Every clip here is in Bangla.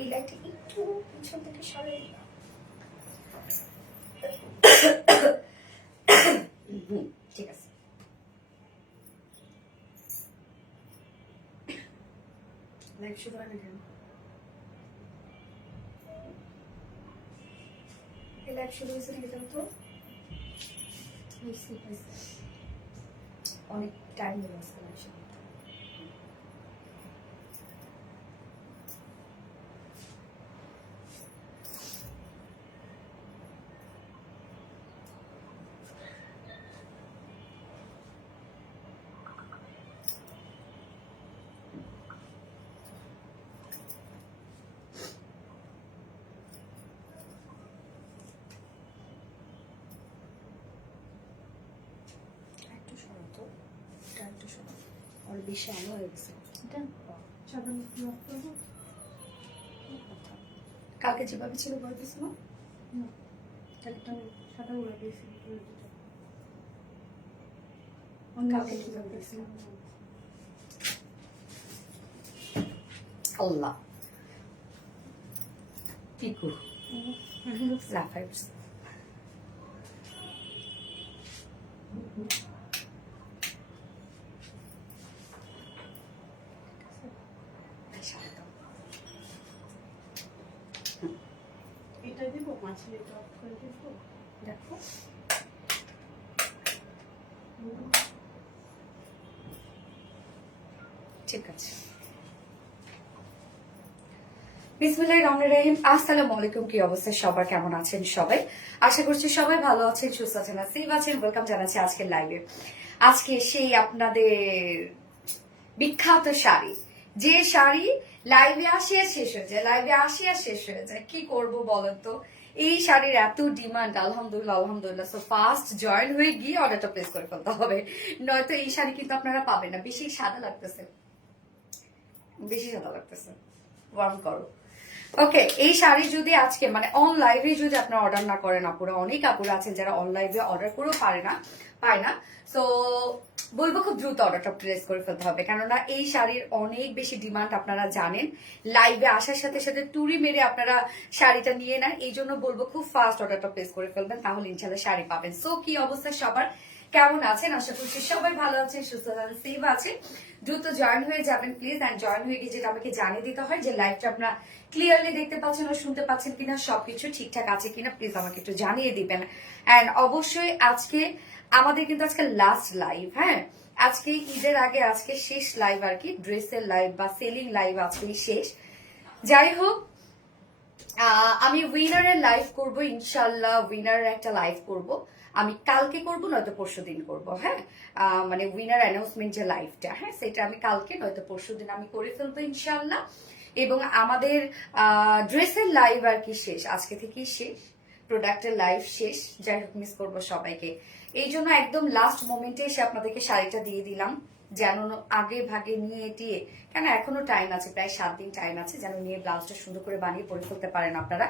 এই লাইটটা একটু পিছন থেকে সরাই দিলাম। ঠিক আছে, লাইট শুরু হয় না কেন? এই লাইট শুরু হয়েছে নাকি তো? অনেক টাইম লস করলাম। और বেশি আলো হয়ে গেছে। কালকে যেভাবে ছিল বলতেছ না, কালকে কিভাবে দেখছিল আল্লাহ পিকু লাফাই উঠছে। এটা দিব মাছের এটা অফ করে দিব। দেখো ঠিক আছে। বিসমিল্লাহির রহমানির রহিম। আসসালামু আলাইকুম। কি অবস্থা সবার, কেমন আছেন সবাই? আশা করছি সবাই ভালো আছেন, সুস্থ আছেন, সেফ আছেন। ওয়েলকাম জানাচ্ছি আজকের লাইভে। আজকে সেই আপনাদের বিখ্যাত শাড়ি, যে শাড়ি লাইভে আসে আর শেষ হয়ে যায়, লাইভে আসে আর শেষ হয়ে যায়। কি করব বলেন তো? এই শাড়ির এত ডিমান্ড, আলহামদুলিল্লাহ আলহামদুলিল্লাহ। সো ফার্স্ট জয়েন হয়ে গিয়ে অর্ডারটা প্লেস করে ফেলতে হবে, নয়তো এই শাড়ি কিন্তু আপনারা পাবেন না। বেশি সাদা লাগতেছে, বেশি সাদা লাগতেছে, ওয়ার্ম করো। ওকে, এই শাড়ি যদি আজকে মানে অন লাইভে যদি আপনারা অর্ডার না করেন, আপুরা অনেক আপুরা আছেন যারা অন লাইভে অর্ডার করেও পায় না। সো বলবো খুব দ্রুত অর্ডারটা প্লেস করে ফেলতে হবে, কেননা এই শাড়ির অনেক বেশি ডিমান্ড আপনারা জানেন। লাইভে আসার সাথে সাথে তুড়ি মেরে আপনারা শাড়িটা নিয়ে নেন। এই জন্য বলবো খুব ফাস্ট অর্ডারটা প্লেস করে ফেলবেন, তাহলে ইনশাল্লাহ শাড়ি পাবেন। সো কি অবস্থা সবার, কেমন আছেন? আশা করছি সবাই ভালো আছেন, সুস্থ আছেন, সেফ আছেন। দ্রুত জয়েন হয়ে যাবেন প্লিজ। অ্যান্ড জয়েন হয়ে গিয়ে যেটা আমাকে জানিয়ে দিতে হয় যে লাইভটা আপনারা ক্লিয়ারলি দেখতে পাচ্ছেন ও শুনতে পাচ্ছেন কিনা, সবকিছু ঠিকঠাক আছে কিনা, প্লিজ আমাকে একটু জানিয়ে দিবেন। অ্যান্ড অবশ্যই আজকে আমাদের কিন্তু আজকে লাস্ট লাইভ, হ্যাঁ আজকে ঈদের আগে আজকে শেষ লাইভ আর কি, ড্রেসের লাইভ বা সেলিং লাইভ আজকেই শেষ। যাই হোক, আমি উইনারের লাইভ করব ইনশাল্লাহ, উইনারের একটা লাইভ করব আমি কালকে করব, নয়তো পরশু দিন করবো। হ্যাঁ মানে উইনার অ্যানাউন্সমেন্ট যে লাইভটা, হ্যাঁ সেটা আমি কালকে নয়তো পরশু দিন আমি করে ফেলবো ইনশাল্লাহ। এবং আমাদের ড্রেসের লাইভ আর কি শেষ, আজকে থেকেই শেষ, প্রোডাক্টের লাইভ শেষ। যাই হোক, মিস করবো সবাইকে। এই জন্য একদম লাস্ট মোমেন্টে এসে আপনাদেরকে শাড়িটা দিয়ে দিলাম, যেন আগে ভাগে নিয়ে এটিয়ে, কেন এখনো টাইম আছে, প্রায় 7 দিন টাইম আছে, যেন নিয়ে ব্লাউজটা সুন্দর করে বানিয়ে পরে ফেলতে পারেন আপনারা।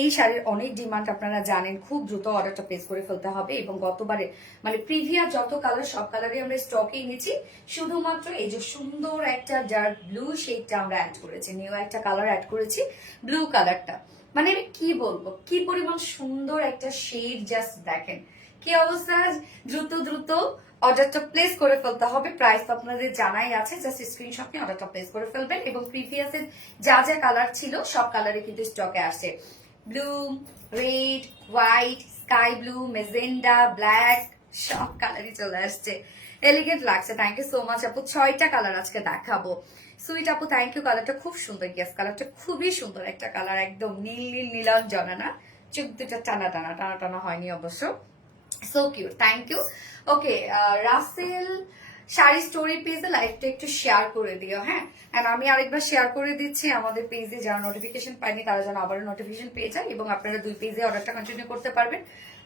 এই শাড়ির অনেক ডিমান্ড আপনারা জানেন, খুব দ্রুত অর্ডারটা প্লেস করে ফেলতে হবে। এবং গতবারে মানে প্রিভিয়াস যত কালার সব কালারই আমরা স্টকে এনেছি, শুধুমাত্র এই যে সুন্দর একটা ডার্ক ব্লু শেডটা আমরা অ্যাড করেছি, নিউ একটা কালার অ্যাড করেছি, ব্লু কালারটা। মানে আমি কি বলবো, কি পরিমাণ সুন্দর একটা শেড, জাস্ট দেখেন কি অবস্থা। দ্রুত দ্রুত অর্ডারটা প্লেস করে ফেলতে হবে। প্রাইস তো আপনাদের জানাই আছে, জাস্ট স্ক্রিনশট নিয়ে অর্ডারটা প্লেস করে ফেলবেন। এবং প্রিভিয়াসের যা যা কালার ছিল সব কালারে কিন্তু স্টকে আসছে, blue, red, white, sky blue, magenta, black, সব কালারই চলে আসছে। এলিগেন্ট লাগছে, থ্যাংক ইউ সো মাচ আপু। 6টা কালার আজকে দেখাবো। সুইট আপু থ্যাংক ইউ, কালারটা খুব সুন্দর, গেস কালারটা খুবই সুন্দর একটা কালার, একদম নীল নীল নীলাঞ্জনা না, চোখ দুটা টানা টানা টানা টানা হয়নি অবশ্য, so cute, thank you. Okay, Rasel sari story পেজে লাইভটা একটু শেয়ার করে দিও, হ্যাঁ। এন্ড আমি আরেকবার শেয়ার করে দিচ্ছি আমাদের পেজে, যারা নোটিফিকেশন পায়নি তারা যেন আবারও নোটিফিকেশন পেয়ে যায়। এবং আপনারা 2 পেজে অর্ডারটা কন্টিনিউ করতে পারবেন,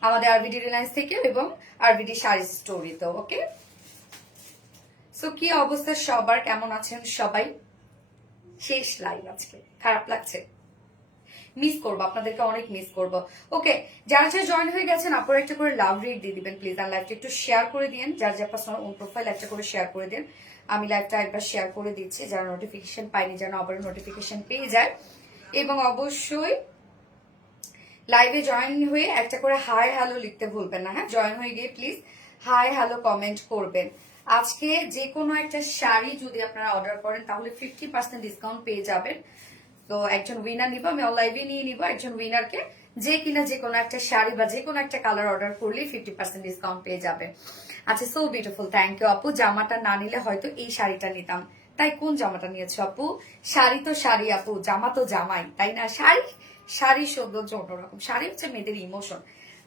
আমাদের আরবিডি রিলায়েন্স থেকে এবং আরবিডি শাড়ি স্টোরিতে। ওকে, সো কি অবস্থা সবার, কেমন আছেন সবাই? শেষ লাইভ আজকে, খারাপ লাগছে, মিস করবো আপনাদেরকে, অনেক মিস করবো। ওকে, যারা যারা জয়েন হয়ে গেছেন আপনারা একটা করে লাভ রেট দিয়ে দিবেন প্লিজ। আর লাইভটা একটু শেয়ার করে দিন, যার যার পার্সোনাল ওন প্রোফাইল একটা করে শেয়ার করে দিন। আমি লাইভটা একবার শেয়ার করে দিচ্ছি, যারা নোটিফিকেশন পাইনি যেন আবার নোটিফিকেশন পেয়ে যায়। এবং অবশ্যই লাইভে জয়েন হয়ে একটা করে হাই হ্যালো লিখতে ভুলবেন না। হ্যাঁ, জয়েন হয়ে গিয়ে প্লিজ হাই হ্যালো কমেন্ট করবেন। আজকে যে কোনো একটা শাড়ি যদি আপনারা অর্ডার করেন তাহলে 50% ডিসকাউন্ট পেয়ে যাবেন। তো একজন উইনার নিব, আমি অনলাইনে নিয়ে নিব একজন উইনারকে, যে কিনা যে কোনো একটা শাড়ি বা যে কোনো একটা কালার অর্ডার করলে 50% ডিসকাউন্ট পেয়ে যাবে। আচ্ছা, সো বিউটিফুল, থ্যাংক ইউ আপু। জামাটা না নিলে হয়তো এই শাড়িটা নিতাম। তাই কোন জামাটা নিয়েছো আপু? শাড়ি তো শাড়ি আপু, জামা তো জামাই, তাই না? শাড়ি শাড়ির সৌন্দর্য অন্যরকম। শাড়ি হচ্ছে মেয়েদের ইমোশন।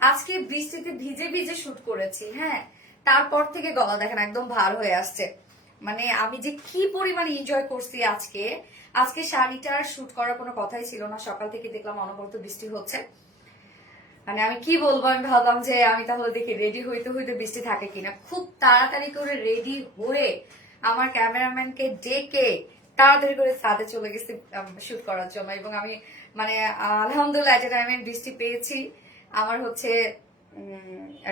আজকে বৃষ্টিতে ভিজে ভিজে শুট করেছি, হ্যাঁ, তারপর থেকে গলা দেখেন একদম ভার হয়ে আসছে। মানে আমি যে কি পরিমাণ এনজয় করছি আজকে। আজকে শাড়িটার শুট করার কোনো কথাই ছিল না, সকাল থেকে দেখলাম অনবরত বৃষ্টি হচ্ছে। মানে আমি কি বলবো, আমি ভাবলাম যে আমি তাহলে দেখি রেডি হইতে হইতে বৃষ্টি থাকে কিনা। খুব তাড়াতাড়ি করে রেডি হয়ে আমার ক্যামেরাম্যানকে ডেকে তাড়াতাড়ি করে ছাদে চলে গেছি শুট করার জন্য। এবং আমি মানে আলহামদুলিল্লাহ একটা টাইমে বৃষ্টি পেয়েছি। আমার হচ্ছে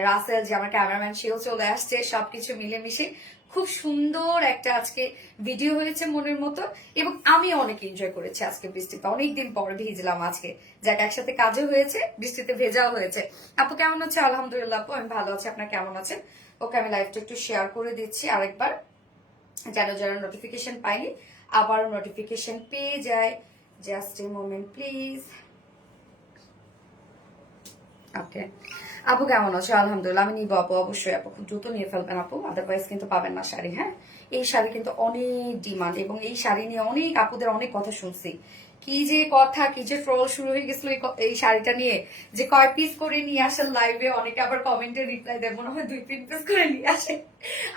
রাসেল যে আমার ক্যামেরাম্যান, সেও চলে আসছে। সবকিছু মিলেমিশে খুব সুন্দর একটা আজকে ভিডিও হয়েছে মনের মতো। এবং আমি অনেক এনজয় করেছি আজকে বৃষ্টিতে, অনেকদিন পর ভিজলাম আজকে। যাক, একসাথে কাজও হয়েছে, বৃষ্টিতে ভেজাও হয়েছে। আপু কেমন আছে? আলহামদুলিল্লাহ আপু, আমি ভালো আছি। আপনার কেমন আছেন? ওকে, আমি লাইভটা একটু শেয়ার করে দিচ্ছি আরেকবার, যেন যারা নোটিফিকেশন পাইনি আবারও নোটিফিকেশন পেয়ে যায়। Just a moment please. Okay, আপু কেমন আছো? আলহামদুলিল্লাহ। আমি নিবো আপু, অবশ্যই আপু, খুব দ্রুত নিয়ে ফেলবেন আপু, আদারওয়াইজ কিন্তু পাবেন না শাড়ি। হ্যাঁ, এই শাড়ি কিন্তু অনেক ডিমান্ড, এবং এই শাড়ি নিয়ে অনেক আপুদের অনেক কথা শুনছি। কি যে কথা, কি যে ট্রল শুরু হয়ে গেছিল এই শাড়িটা নিয়ে, যে কয় পিস করে নিয়ে আসেন লাইভে। অনেকে আবার কমেন্টে রিপ্লাই দেয় মনে হয় 2-3 পিস করে নিয়ে আসে।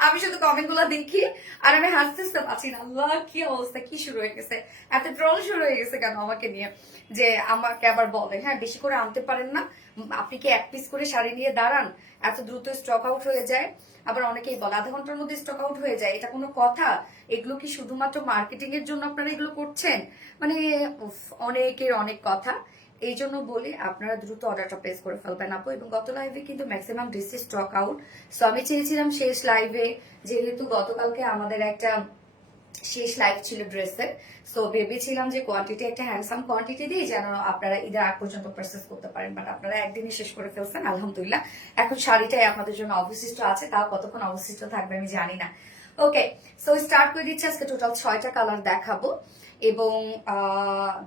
আমি শুধু কমেন্ট গুলা দেখি আর আমি হাসতে পারছি না। আল্লাহ, কি অবস্থা, কি শুরু হয়ে গেছে, এত ট্রল শুরু হয়ে গেছে কেন আমাকে নিয়ে? যে আমাকে আবার বলে হ্যাঁ বেশি করে আনতে পারেন না, আপনি কি এক পিস করে শাড়ি নিয়ে দাঁড়ান, এত দ্রুত স্টক আউট হয়ে যায়। আবার অনেকেই বলে আধা ঘন্টার মধ্যে স্টক আউট হয়ে যায়। এটা কোনো কথা? এগুলো কি শুধুমাত্র মার্কেটিং এর জন্য আপনারা এগুলো করছেন? মানে অনেকের অনেক কথা। এই জন্য বলি আপনারা দ্রুত অর্ডারটা প্লেস করে ফেলবেন আপু। এবং গত লাইভে কিন্তু maximum dresses stock out. So আমি চেয়েছিলাম শেষ লাইভে, যেহেতু গতকালকে আমাদের একটা শেষ লাইভ ছিল ড্রেসের, সো ভেবেছিলাম যে কোয়ান্টিটি একটা হ্যান্ডসাম কোয়ান্টিটি দিই, যেন আপনারা ঈদের আগ পর্যন্ত পারচেস করতে পারেন। বাট আপনারা একদিনই শেষ করে ফেলছেন, আলহামদুলিল্লাহ। এখন শাড়িটাই আপনাদের জন্য অবশিষ্ট আছে, তাও কতক্ষণ অবশিষ্ট থাকবে আমি জানি না। ওকে, সো স্টার্ট করে দিচ্ছি। আজকে টোটাল 6টা কালার দেখাবো। এবং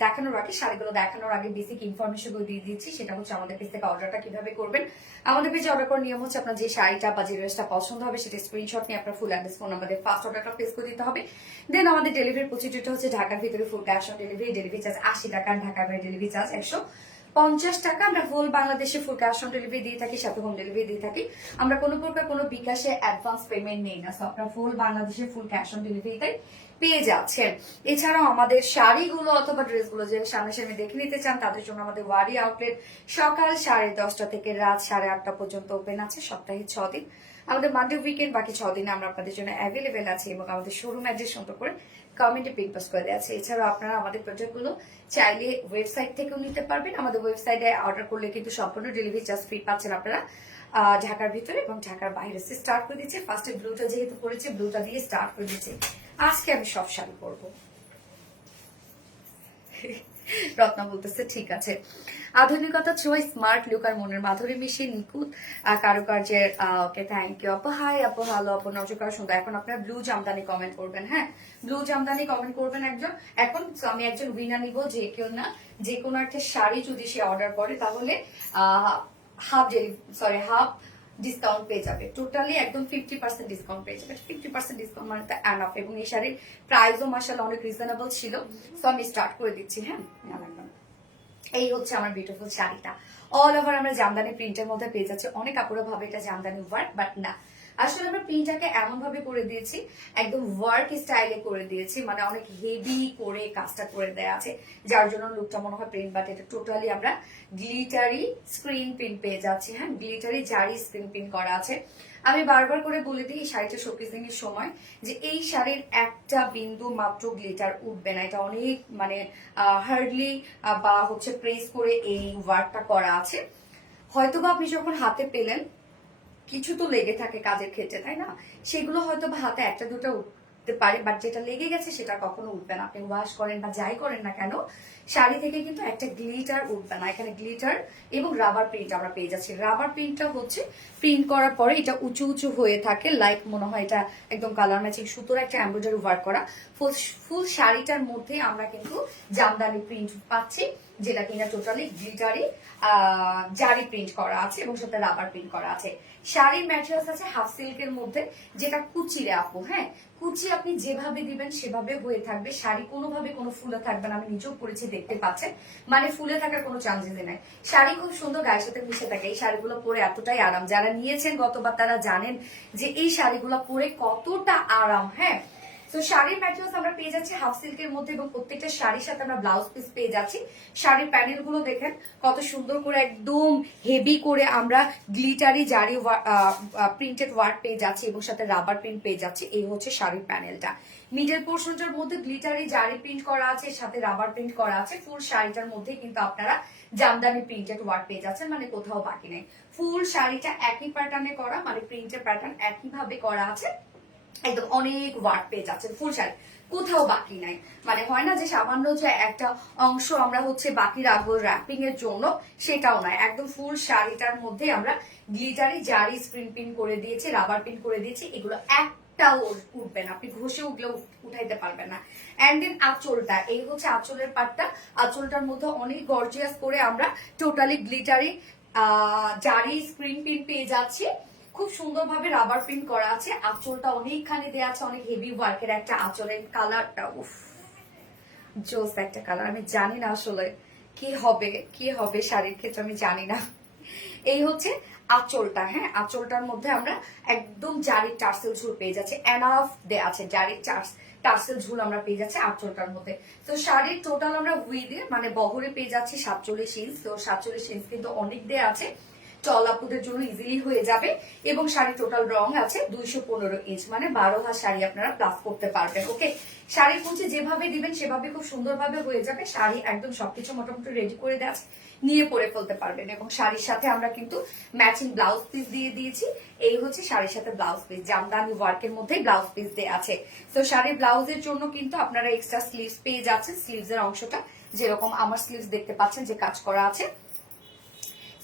দেখানোর আগে, শাড়িগুলো দেখানোর আগে বেসিক ইনফরমেশন গুলো দিয়ে দিচ্ছি। সেটা হচ্ছে আমাদের পেজ থেকে অর্ডারটা কিভাবে করবেন। আমাদের পেজে অর্ডার করার নিয়ম হচ্ছে, আপনার যে শাড়িটা বা যে ড্রেসটা পছন্দ হবে সেটা স্ক্রিনশট নিয়ে আপনার ফুল অ্যাড্রেস, ফোন নাম্বার দিয়ে ফার্স্ট অর্ডারটা প্লেস করে দিতে হবে। দেন আমাদের ডেলিভারি প্রসিডিউরটা হচ্ছে ঢাকার ভিতরে full cash on delivery, delivery charge 80 টাকা, ঢাকার বাইরে ডেলিভারি চার্জ 150 টাকা। আমরা ফুল বাংলাদেশে ফুল ক্যাশ অন ডেলিভারি দিয়ে থাকি, সাথে হোম ডেলিভারি দিয়ে থাকি। আমরা কোনো প্রকার কোনো বিকাশে অ্যাডভান্স পেমেন্ট নেই না। সো আপনারা ফুল বাংলাদেশে ফুল ক্যাশ অন ডেলিভারিটাই পেয়ে যাচ্ছেন। এছাড়াও আমাদের শাড়িগুলো অথবা ড্রেসগুলো যে সামনাসামনি দেখে নিতে চান, তাদের জন্য আমাদের ওয়ারি আউটলেট সকাল 10:30 থেকে রাত 8:30 পর্যন্ত ওপেন আছে, সপ্তাহে 6 দিন। আমাদের মানডে উইকেন্ড বাকি 6 দিনে আমরা আপনাদের জন্য অ্যাভেলেবেল আছি। এবং আমাদের শোরুম অ্যাড্রেস সুন্দর করে কমেন্টে পিন পোস্ট করে দেওয়া আছে। এছাড়াও আপনারা আমাদের প্রোডাক্টগুলো চাইলে ওয়েবসাইট থেকেও নিতে পারবেন। আমাদের ওয়েবসাইটে অর্ডার করলে কিন্তু সম্পূর্ণ ডেলিভারি চার্জ ফ্রি পাচ্ছেন আপনারা ঢাকার ভিতরে এবং ঢাকার বাইরে। স্টার্ট করে দিচ্ছি ফার্স্টে ব্লুটা, যেহেতু পড়েছে ব্লুটা দিয়ে স্টার্ট করে দিচ্ছি। আজকে আমি সব শাড়ি পরবো। রত্না বলতেছে ঠিক আছে। আধুনিকতা ছোঁয়া স্মার্ট লুক আর মনের মাধুরী মিশিয়ে নিখুঁত কারুকার্যের। ওকে, থ্যাংক ইউ আপু। হাই আপু, হ্যালো আপু, নজর সুন্দর। এখন আপনারা ব্লু জামদানি কমেন্ট করবেন। হ্যাঁ, ব্লু জামদানি কমেন্ট করবেন একজন। এখন আমি একজন উইনার নিব, যে কেউ না যে কোনো একটা শাড়ি যদি সে অর্ডার করে তাহলে হাফ ডিসকাউন্ট পেয়ে যাবে। টোটালি একদম 50% ডিসকাউন্ট পেয়ে যাবে। 50% ডিসকাউন্ট মানে এনাফ। এবং এই শাড়ির প্রাইসও মাশাআল্লাহ অনেক রিজনেবল ছিল। সো আমি স্টার্ট করে দিচ্ছি। হ্যাঁ, এই হচ্ছে আমার বিউটিফুল শাড়িটা। অল ওভার আমরা জামদানি প্রিন্টের মধ্যে পেয়ে যাচ্ছি। অনেক কাপড়ে ভাবে এটা জামদানি ওয়ার্ক, বাট না, আসলে আমরা প্রিন্টটাকে এমন ভাবে করে দিয়েছি, একদম ওয়ার্ক স্টাইলে করে দিয়েছি। মানে অনেক হেভি করে কাজটা করে দেওয়া আছে, যার জন্য লুকটা মনে হয় প্রিন্ট, বাট এটা টোটালি আমরা গ্লিটারি স্ক্রিন প্রিন্ট পেয়ে যাচ্ছি। হ্যাঁ, গ্লিটারি জারি স্ক্রিন প্রিন্ট করা আছে। আমি বারবার করে বলে দিই এই শাড়িটা শোকেসিং এর সময় যে এই শাড়ির একটা বিন্দু মাত্র গ্লিটার উঠবে না। এটা অনেক মানে হার্ডলি বা হচ্ছে প্রেস করে এই ওয়ার্কটা করা আছে। হয়তোবা আপনি যখন হাতে পেলেন, কিছু তো লেগে থাকে কাজের ক্ষেত্রে, তাই না? সেগুলো হয়তো বা হাতে একটা দুটো উঠতে পারে, বাট যেটা লেগে গেছে সেটা কখনো উঠবে না। আপনি ওয়াশ করেন বা যাই করেন না কেন, শাড়ি থেকে কিন্তু একটা গ্লিটার উঠবে না। এখানে গ্লিটার এবং রাবার প্রিন্ট আমরা পেয়ে যাচ্ছি। রাবার প্রিন্টটা হচ্ছে প্রিন্ট করার পরে এটা উঁচু উঁচু হয়ে থাকে, লাইক মনে হয় এটা একদম কালার ম্যাচিং সুতোর একটা এমব্রয়ডারি ওয়ার্ক করা। ফুল শাড়িটার মধ্যে আমরা কিন্তু জামদানি প্রিন্ট পাচ্ছি, যেটা কিনা টোটালি গ্লিটারি জারি প্রিন্ট করা আছে এবং সাথে রাবার প্রিন্ট করা আছে। শাড়ির ম্যাটেরিয়ালস আছে হাফ সিল্কের মধ্যে, যেটা কুচিরে আপু। হ্যাঁ, কুচি আপনি যেভাবে দিবেন সেভাবে হয়ে থাকবে, শাড়ি কোনোভাবে কোনো ফুলে থাকবে না। আমি নিজেও পরেছি, দেখতে পাচ্ছেন, মানে ফুলে থাকার কোনো চান্সেসই নাই। শাড়ি খুব সুন্দর গায়ের সাথে মিশে থাকে। এই শাড়িগুলো পরে এতটাই আরাম, যারা নিয়েছেন গতবার তারা জানেন যে এই শাড়িগুলো পরে কতটা আরাম। হ্যাঁ, তো শাড়ির ম্যাটেরিয়ালস আমরা পেয়ে যাচ্ছি হাফ সিল্কের মধ্যে এবং প্রত্যেকটা শাড়ির সাথে আমরা ব্লাউজ পিস পেয়ে যাচ্ছি। শাড়ির প্যানেল গুলো দেখেন কত সুন্দর করে একদম হেভি করে আমরা গ্লিটারি জারি প্রিন্টেড ওয়ার্ক পেয়ে যাচ্ছি এবং সাথে রাবার প্রিন্ট পেয়ে যাচ্ছি। এই হচ্ছে শাড়ির প্যানেলটা। মিডল পোর্শনটার মধ্যে গ্লিটারি জারি প্রিন্ট করা আছে, সাথে রাবার প্রিন্ট করা আছে। ফুল শাড়িটার মধ্যে কিন্তু আপনারা জামদানি প্রিন্টেড ওয়ার্ক পেয়ে যাচ্ছেন, মানে কোথাও বাকি নেই। ফুল শাড়িটা একই প্যাটার্নে করা, মানে প্রিন্টের প্যাটার্ন একই ভাবে করা আছে, একদম অনেক ওয়ার্ক পেয়ে যাচ্ছেন। ফুল শাড়ি কোথাও বাকি নাই, মানে হয় না যে সামান্য যে একটা অংশ আমরা হচ্ছে বাকি রাখবো র্যাপিং এর জন্য, সেটাও নয়। একদম ফুল শাড়িটার মধ্যে আমরা গ্লিটারি জারি স্ক্রিন পিন করে দিয়েছি, রাবার পিন করে দিয়েছি। এগুলো একটাও উঠবে না, আপনি ঘষে উঠলেও উঠাইতে পারবেন না। এন্ড দেন আঁচলটা, এই হচ্ছে আঁচলের পাটটা। আঁচলটার মধ্যে অনেক গর্জিয়াস করে আমরা টোটালি গ্লিটারি জারি স্ক্রিন পিন পেয়ে যাচ্ছি। খুব সুন্দরভাবে রাবার প্রিন্ট করা আছে। আঁচলটা অনেকখানি দেওয়া আছে, অনেক হেভি ওয়ার্কের একটা আঁচলের কালারটা উফ জোস একটা কালার। আমি জানি না আসলে কি হবে শাড়ির ক্ষেত্রে, আমি জানি না। এই হচ্ছে আঁচলটা। হ্যাঁ, আঁচলটার মধ্যে আমরা একদম জারির টার্সেল ঝুল পেয়ে যাচ্ছি, এনাফ দেয়া আছে জারির টার্সেল ঝুল আমরা পেয়ে যাচ্ছি আঁচলটার মধ্যে। তো শাড়ির টোটাল আমরা উইথে মানে বহরে পেয়ে যাচ্ছি 47 ইঞ্চ। তো 47 ইঞ্চ কিন্তু অনেক দেয়া আছে, চলাপুদের জন্য ইজিলি হয়ে যাবে। এবং শাড়ি টোটাল রং আছে 215 ইঞ্চ, মানে 12 হাত শাড়ি আপনারা প্লাস করতে পারবেন। ওকে, শাড়ির কুচি যেভাবে দিবেন সেভাবে খুব সুন্দরভাবে হয়ে যাবে। শাড়ি একদম সবকিছু মোটামুটি রেডি করে দেওয়া আছে, নিয়ে পরে ফেলতে পারবেন। এবং শাড়ির সাথে আমরা কিন্তু ম্যাচিং ব্লাউজ পিস দিয়ে দিয়েছি। এই হচ্ছে শাড়ির সাথে ব্লাউজ পিস, জামদানি ওয়ার্কের মধ্যে ব্লাউজ পিস দেওয়া আছে। তো শাড়ির ব্লাউজের জন্য কিন্তু আপনারা এক্সট্রা স্লিভস পেয়ে যাচ্ছেন। স্লিভস এর অংশটা যেরকম আমার স্লিভস দেখতে পাচ্ছেন যে কাজ করা আছে,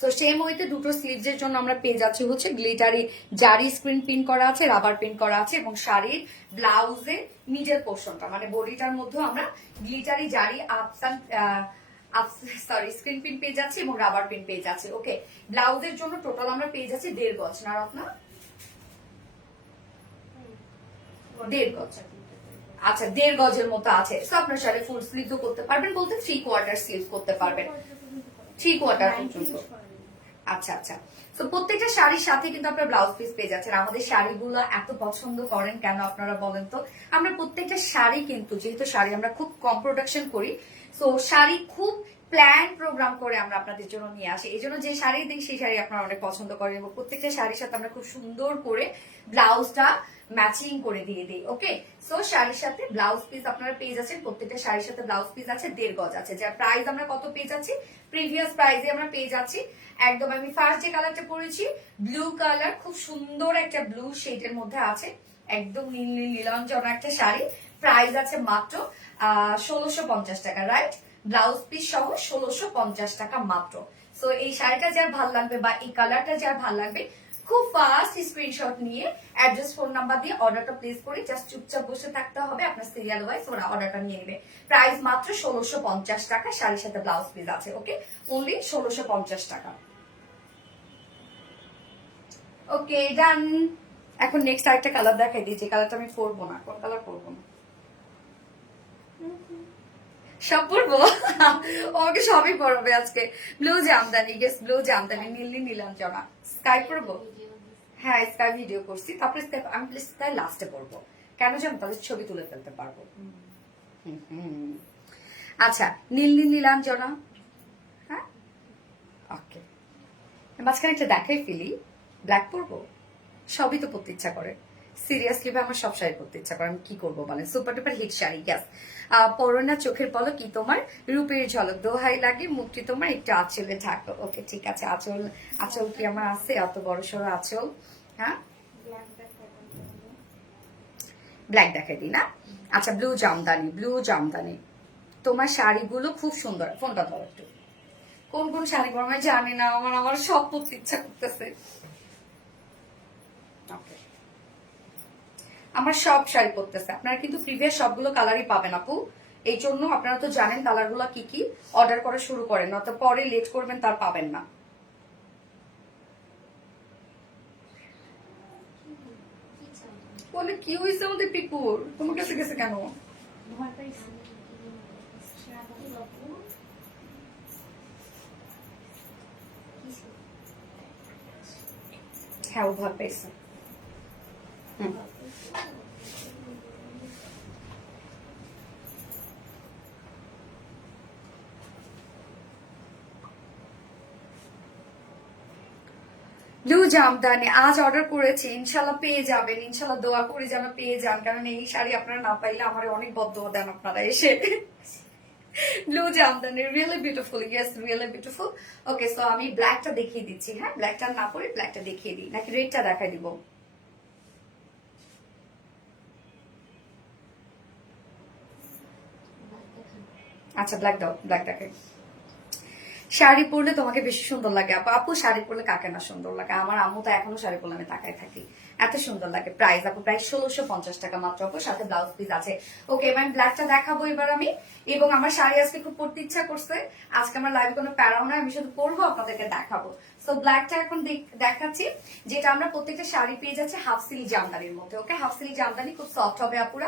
তো সেম ওয়েতে দুটো স্লিভস এর জন্য আমরা পেয়ে যাচ্ছি হচ্ছে গ্লিটারি জারি স্ক্রিন পিন করা আছে, রাবার পিন করা আছে। এবং শাড়ির ব্লাউজের মিডল পোর্শনটা মানে বডিটার মধ্যে আমরা গ্লিটারি জারি স্ক্রিন পিন পেয়ে যাচ্ছি এবং রাবার পিন পেয়ে যাচ্ছি। ওকে, ব্লাউজের জন্য টোটাল আমরা পেয়ে যাচ্ছি 1.5 গজ না রত্না, 1.5 গজ। আচ্ছা, 1.5 গজের মতো আছে। তো আপনার শাড়ি ফুল স্লিভও করতে পারবেন, বলতে 3/4 স্লিভ করতে পারবেন, 3/4 পর্যন্ত। আচ্ছা আচ্ছা, তো প্রত্যেকটা শাড়ির সাথে কিন্তু আপনারা ব্লাউজ পিস পেয়ে যাচ্ছেন। আমাদের শাড়িগুলো এত পছন্দ করেন কেন আপনারা বলেন তো? আমরা প্রত্যেকটা শাড়ি কিন্তু, যেহেতু শাড়ি আমরা খুব কম প্রোডাকশন করি, তো শাড়ি খুব প্ল্যান প্রোগ্রাম করে আমরা আপনাদের জন্য নিয়ে আসি। এই জন্য যে শাড়ি দিই সেই শাড়ি আপনারা অনেক পছন্দ করেন এবং প্রত্যেকটা শাড়ির সাথে আমরা খুব সুন্দর করে ব্লাউজটা ম্যাচিং করে দিয়ে দিই। ওকে, সো শাড়ির সাথে ব্লাউজ পিস আপনারা পেয়ে যাচ্ছেন। প্রত্যেকটা শাড়ির সাথে ব্লাউজ পিস আছে, 1.5 গজ আছে। যার প্রাইস আমরা কত পেয়ে যাচ্ছি? প্রিভিয়াস প্রাইসে আমরা পেয়ে যাচ্ছি একদম। আমি ফার্স্ট যে কালারটা পরেছি ব্লু কালার, খুব সুন্দর একটা ব্লু শেডের মধ্যে আছে, একদম নীল নীল নীলাঞ্জনা একটা শাড়ি। প্রাইস আছে মাত্র 1650 টাকা, রাইট? ব্লাউজ পিস সহ 1650 টাকা মাত্র। সো এই শাড়িটা যার ভাল লাগবে বা এই কালারটা যার ভাল লাগবে, খুব ফাস্ট স্ক্রিনশট নিয়ে অ্যাড্রেস ফোন নাম্বার দিয়ে অর্ডারটা প্লেস করে জাস্ট চুপচাপ বসে থাকতে হবে, আপনার সিরিয়াল ওয়াইজ ওরা অর্ডারটা নিয়ে নেবে। প্রাইস মাত্র 1650 টাকা, শাড়ির সাথে ব্লাউজ পিস আছে। ওকে, অনলি 1650 টাকা। ওকে, ডান। এখন নেক্সট আরেকটা কালার দেখাই দিই, যে কালারটা আমি পরবো না। কোন কালার পরবো না? সব পরবো, আমাকে সবই পরবে আজকে। Blue Jamdani, guess blue Jamdani, নীল নীলাঞ্জনা। স্কাই পরবো? হ্যাঁ, স্কাই ভিডিও করছি, তারপরে আমি স্কাই লাস্টে পরবো। কেন জানো? তাহলে ছবি তুলে ফেলতে পারবো। আচ্ছা, নীল নীলাঞ্জনা। হ্যাঁ, ওকে। মাঝখানে একটা দেখাই ফেলি, ব্ল্যাক পরবো। সবই তো পরতে ইচ্ছা করে, সিরিয়াসলি ভাই আমার সব শাড়ি পরতে ইচ্ছা করে। আমি কি করবো বলেন? সুপার ডুপার হিট শাড়ি, গ্যাস। পরোনা চোখের পলক কি তোমার, রূপের ঝলক দোহাই লাগে, মুক্তি তোমার একটু আঁচলে ঢাকো। ওকে, ঠিক আছে। আঁচল কি আমার আছে? অত বড় সড়ো আঁচল? হ্যাঁ, ব্ল্যাক দেখাই দিই না। আচ্ছা, ব্লু জামদানি। তোমার শাড়িগুলো খুব সুন্দর। ফোনটা ধরো একটু। কোন কোন শাড়ি পরবো আমি জানি না, আমার সব পরতে ইচ্ছা করতেছে। Okay. আমার সব শাড়ি পরতেছে। আপনারা কিন্তু প্রিভিয়াস সবগুলো কালারই পাবেন আপু। এই জন্য আপনারা তো জানেন কালারগুলো কি কি, অর্ডার করা শুরু করেন, নয়তো পরে লেট করবেন তার পাবেন না। বলে কি হয়েছে আমাদের পিকুর, তোমার কাছে গেছে কেন? ভয় পাইছি। হ্যাঁ, ও ভয় পেয়েছে। হুম। ব্লু জামদানি আজ অর্ডার করেছি, ইনশাল্লাহ পেয়ে যাবেন, ইনশাল্লাহ দোয়া করে যেন পেয়ে যান, কারণ এই শাড়ি আপনারা না পাইলে আমার অনেক বদদোয়া দেন আপনারা এসে। Blue Jamdani really beautiful, yes really beautiful. Okay, so আমি ব্ল্যাকটা দেখিয়ে দিচ্ছি। হ্যাঁ, ব্ল্যাকটা না পরে ব্ল্যাকটা দেখিয়ে দিই, নাকি রেডটা দেখাই দিব? আচ্ছা, ব্ল্যাক দাও, ব্ল্যাক দেখাই। শাড়ি পরলে তোমাকে বেশি সুন্দর লাগে আপু। আপু শাড়ি পরলে কাকে না সুন্দর লাগে? আমার আম্মু তো এখনো শাড়ি পরলে আমি তাকাই থাকি, এত সুন্দর লাগে। প্রাইস আপু প্রায় 1650 টাকা মাত্র আপু, সাথে ব্লাউজ পিস আছে। ওকে, এবার ব্ল্যাকটা দেখাবো এবার আমি। এবং আমার শাড়ি আজকে খুব পরতে ইচ্ছা করছে, আজকে আমার লাইভে কোনো প্যারাও নয়, আমি শুধু পরবো, আপনাদেরকে দেখাবো। সো ব্ল্যাকটা এখন দেখাচ্ছি, যেটা আমরা প্রত্যেকটা শাড়ি পেয়ে যাচ্ছে হাফ সিল্ক জামদানির মধ্যে। ওকে, হাফ সিল্ক জামদানি খুব সফট হবে আপুরা,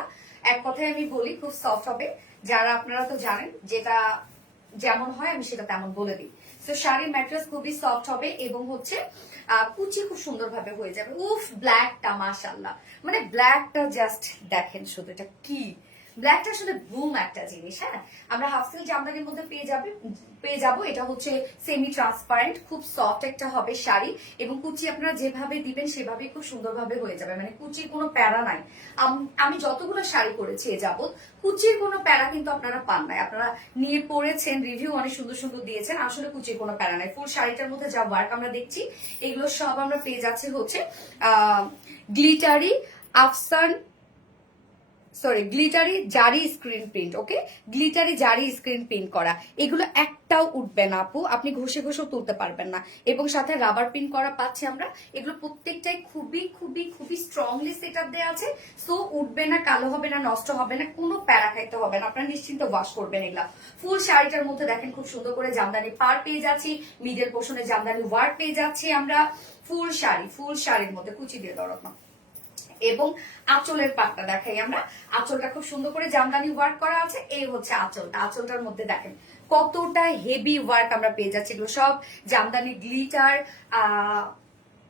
এক কথায় আমি বলি খুব সফট হবে। যারা আপনারা তো জানেন যেটা যেমন হয় আমি সেটা তেমন বলে দিই। তো শাড়ির ম্যাটেরিয়ালস খুবই সফট হবে এবং হচ্ছে কুচি খুব সুন্দর ভাবে হয়ে যাবে। উফ, ব্ল্যাকটা মাশাআল্লাহ, মানে ব্ল্যাকটা জাস্ট দেখেন শুধু, এটা কি ব্ল্যাকটা আসলে বুম একটা জিনিস। হ্যাঁ, আমরা হাফ সিল্ক জামদানির মধ্যে পেয়ে যাবো। এটা হচ্ছে সেমি ট্রান্সপারেন্ট, খুব সফট একটা হবে শাড়ি, এবং কুচি আপনারা যেভাবে দিবেন সেভাবেই খুব সুন্দরভাবে হয়ে যাবে, মানে কুচির কোনো প্যারা নাই। আমি যতগুলো শাড়ি পরেছি এ যাবত কুচির কোনো প্যারা কিন্তু আপনারা পান নাই। আপনারা নিয়ে পড়েছেন, রিভিউ অনেক সুন্দর সুন্দর দিয়েছেন, আসলে কুচির কোনো প্যারা নাই। ফুল শাড়িটার মধ্যে যা ওয়ার্ক আমরা দেখছি এগুলো সব আমরা পেয়ে যাচ্ছি হচ্ছে গ্লিটারি আফসান গ্লিটারি জারি স্ক্রিন প্রিন্ট। ওকে, গ্লিটারি জারি স্ক্রিন প্রিন্ট করা, এগুলো একটাও উঠবে না আপু, আপনি ঘষে ঘষেও তুলতে পারবেন না। এবং সাথে রাবার প্রিন্ট করা পাচ্ছি আমরা। এগুলো প্রত্যেকটাই খুবই খুবই খুবই স্ট্রংলি সেটআপ দেওয়া আছে, সো উঠবে না, কালো হবে না, নষ্ট হবে না, কোনো প্যারা খাইতে হবে না, আপনারা নিশ্চিন্ত ওয়াশ করবেন এগুলা। ফুল শাড়িটার মধ্যে দেখেন খুব সুন্দর করে জামদানি পার পেয়ে যাচ্ছি, মিডল পোর্শনে জামদানি ওয়ার্ক পেয়ে যাচ্ছি আমরা। ফুল শাড়ির মধ্যে কুচি দিয়ে দরদ না। এবং আঁচলের পাটটা দেখাই আমরা, আঁচলটা খুব সুন্দর করে জামদানি ওয়ার্ক করা আছে। এই হচ্ছে আঁচলটা, আঁচলটার মধ্যে দেখেন কতটা হেভি ওয়ার্ক আমরা পেয়ে যাচ্ছি। এগুলো সব জামদানি গ্লিটার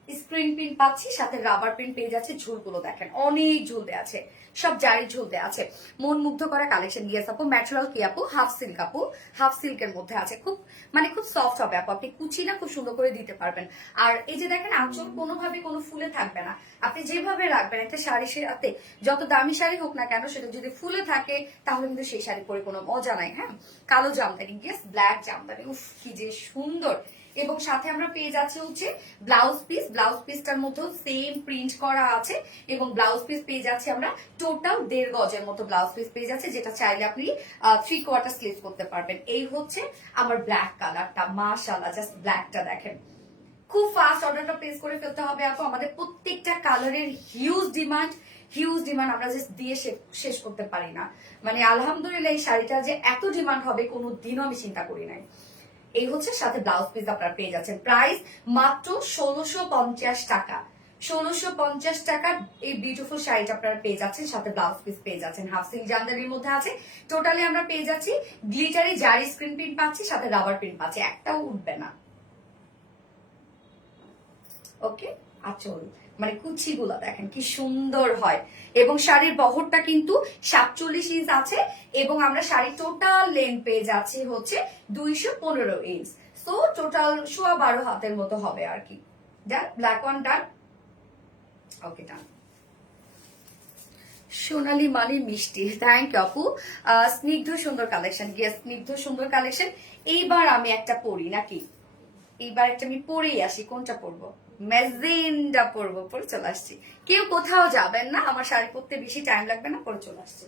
স্ক্রিন প্রিন্ট পাচ্ছি, সাথে রাবার প্রিন্ট পেয়ে যাচ্ছে। ঝুলগুলো দেখেন অনেক ঝুল দেওয়া আছে, সব জারি ঝুল দেওয়া আছে। মন মুগ্ধ করা কালেকশন। ইয়েস আপু, ম্যাটেরিয়াল কি আপু? হাফ সিল্ক আপু, হাফ সিল্কের মধ্যে আছে। খুব মানে খুব সফট হবে আপু, আপনি কুচি না খুব সুন্দর করে দিতে পারবেন। আর এই যে দেখেন আঁচল কোনোভাবে কোনো ফুলে থাকবে না, আপনি যেভাবে রাখবেন একটা শাড়ির সাথে, যত দামি শাড়ি হোক না কেন, সেটা যদি ফুলে থাকে তাহলে কিন্তু সেই শাড়ি পরে কোনো মজা নাই। হ্যাঁ, কালো জামদানি, ইয়েস ব্ল্যাক জামদানি, উফ কি যে সুন্দর। এবং সাথে আমরা পেয়ে যাচ্ছি হচ্ছে ব্লাউজ পিস, ব্লাউজ পিসটার মধ্যেও সেম প্রিন্ট করা আছে। এবং ব্লাউজ পিস পেয়ে যাচ্ছি আমরা টোটাল 1.5 গজের মতো ব্লাউজ পিস পেয়ে যাচ্ছে, যেটা চাইলে আপনি 3/4 স্লিভ করতে পারবেন। এই হচ্ছে আমার ব্ল্যাক কালারটা, মাশাআল্লাহ, জাস্ট ব্ল্যাকটা দেখেন। খুব ফাস্ট অর্ডারটা প্লেস করে ফেলতে হবে আপু, আমাদের প্রত্যেকটা কালারের হিউজ ডিমান্ড, আমরা জাস্ট দিয়ে শেষ করতে পারি না। মানে আলহামদুলিল্লাহ এই শাড়িটা যে এত ডিমান্ড হবে কোনো দিনও আমি চিন্তা করি নাই। এই হচ্ছে, সাথে ব্লাউজ পিস আপনারা পেয়ে যাচ্ছেন। প্রাইস মাত্র 1650 টাকা, 1650 টাকা এই বিউটিফুল শাড়িটা আপনারা পেয়ে যাচ্ছেন, সাথে ব্লাউজ পিস পেয়ে যাচ্ছেন। হাফ সিল্ক জামদানির মধ্যে আছে। টোটালি আমরা পেয়ে যাচ্ছি গ্লিটারি জারি স্ক্রিন প্রিন্ট পাচ্ছি, সাথে রাবার প্রিন্ট পাচ্ছি, একটাও উঠবে না। ওকে, আঁচল মানে কুচিগুলো দেখেন কি সুন্দর হয়। এবং শাড়ির বহরটা কিন্তু 47 ইঞ্চ আছে, এবং আমরা শাড়ির টোটাল লেন্থ পেয়ে যাচ্ছি হচ্ছে 215 ইঞ্চ। সো টোটাল 12.5 হাতের মতো হবে আর কি। ডান, ব্ল্যাক ওয়ান ডান। ওকে, ডান। সোনালী মানে মিষ্টি, থ্যাংক ইউ আপু। স্নিগ্ধ সুন্দর কালেকশন, ইয়েস স্নিগ্ধ সুন্দর কালেকশন। এইবার আমি একটা পরি নাকি, এইবার একটা আমি পরেই আসি, কোনটা পরবো? ম্যাজেন্ডা পরবো, পরে চলে আসছি। কেউ কোথাও যাবেন না, আমার শাড়ি পরতে বেশি টাইম লাগবে না, পরে চলে আসছি।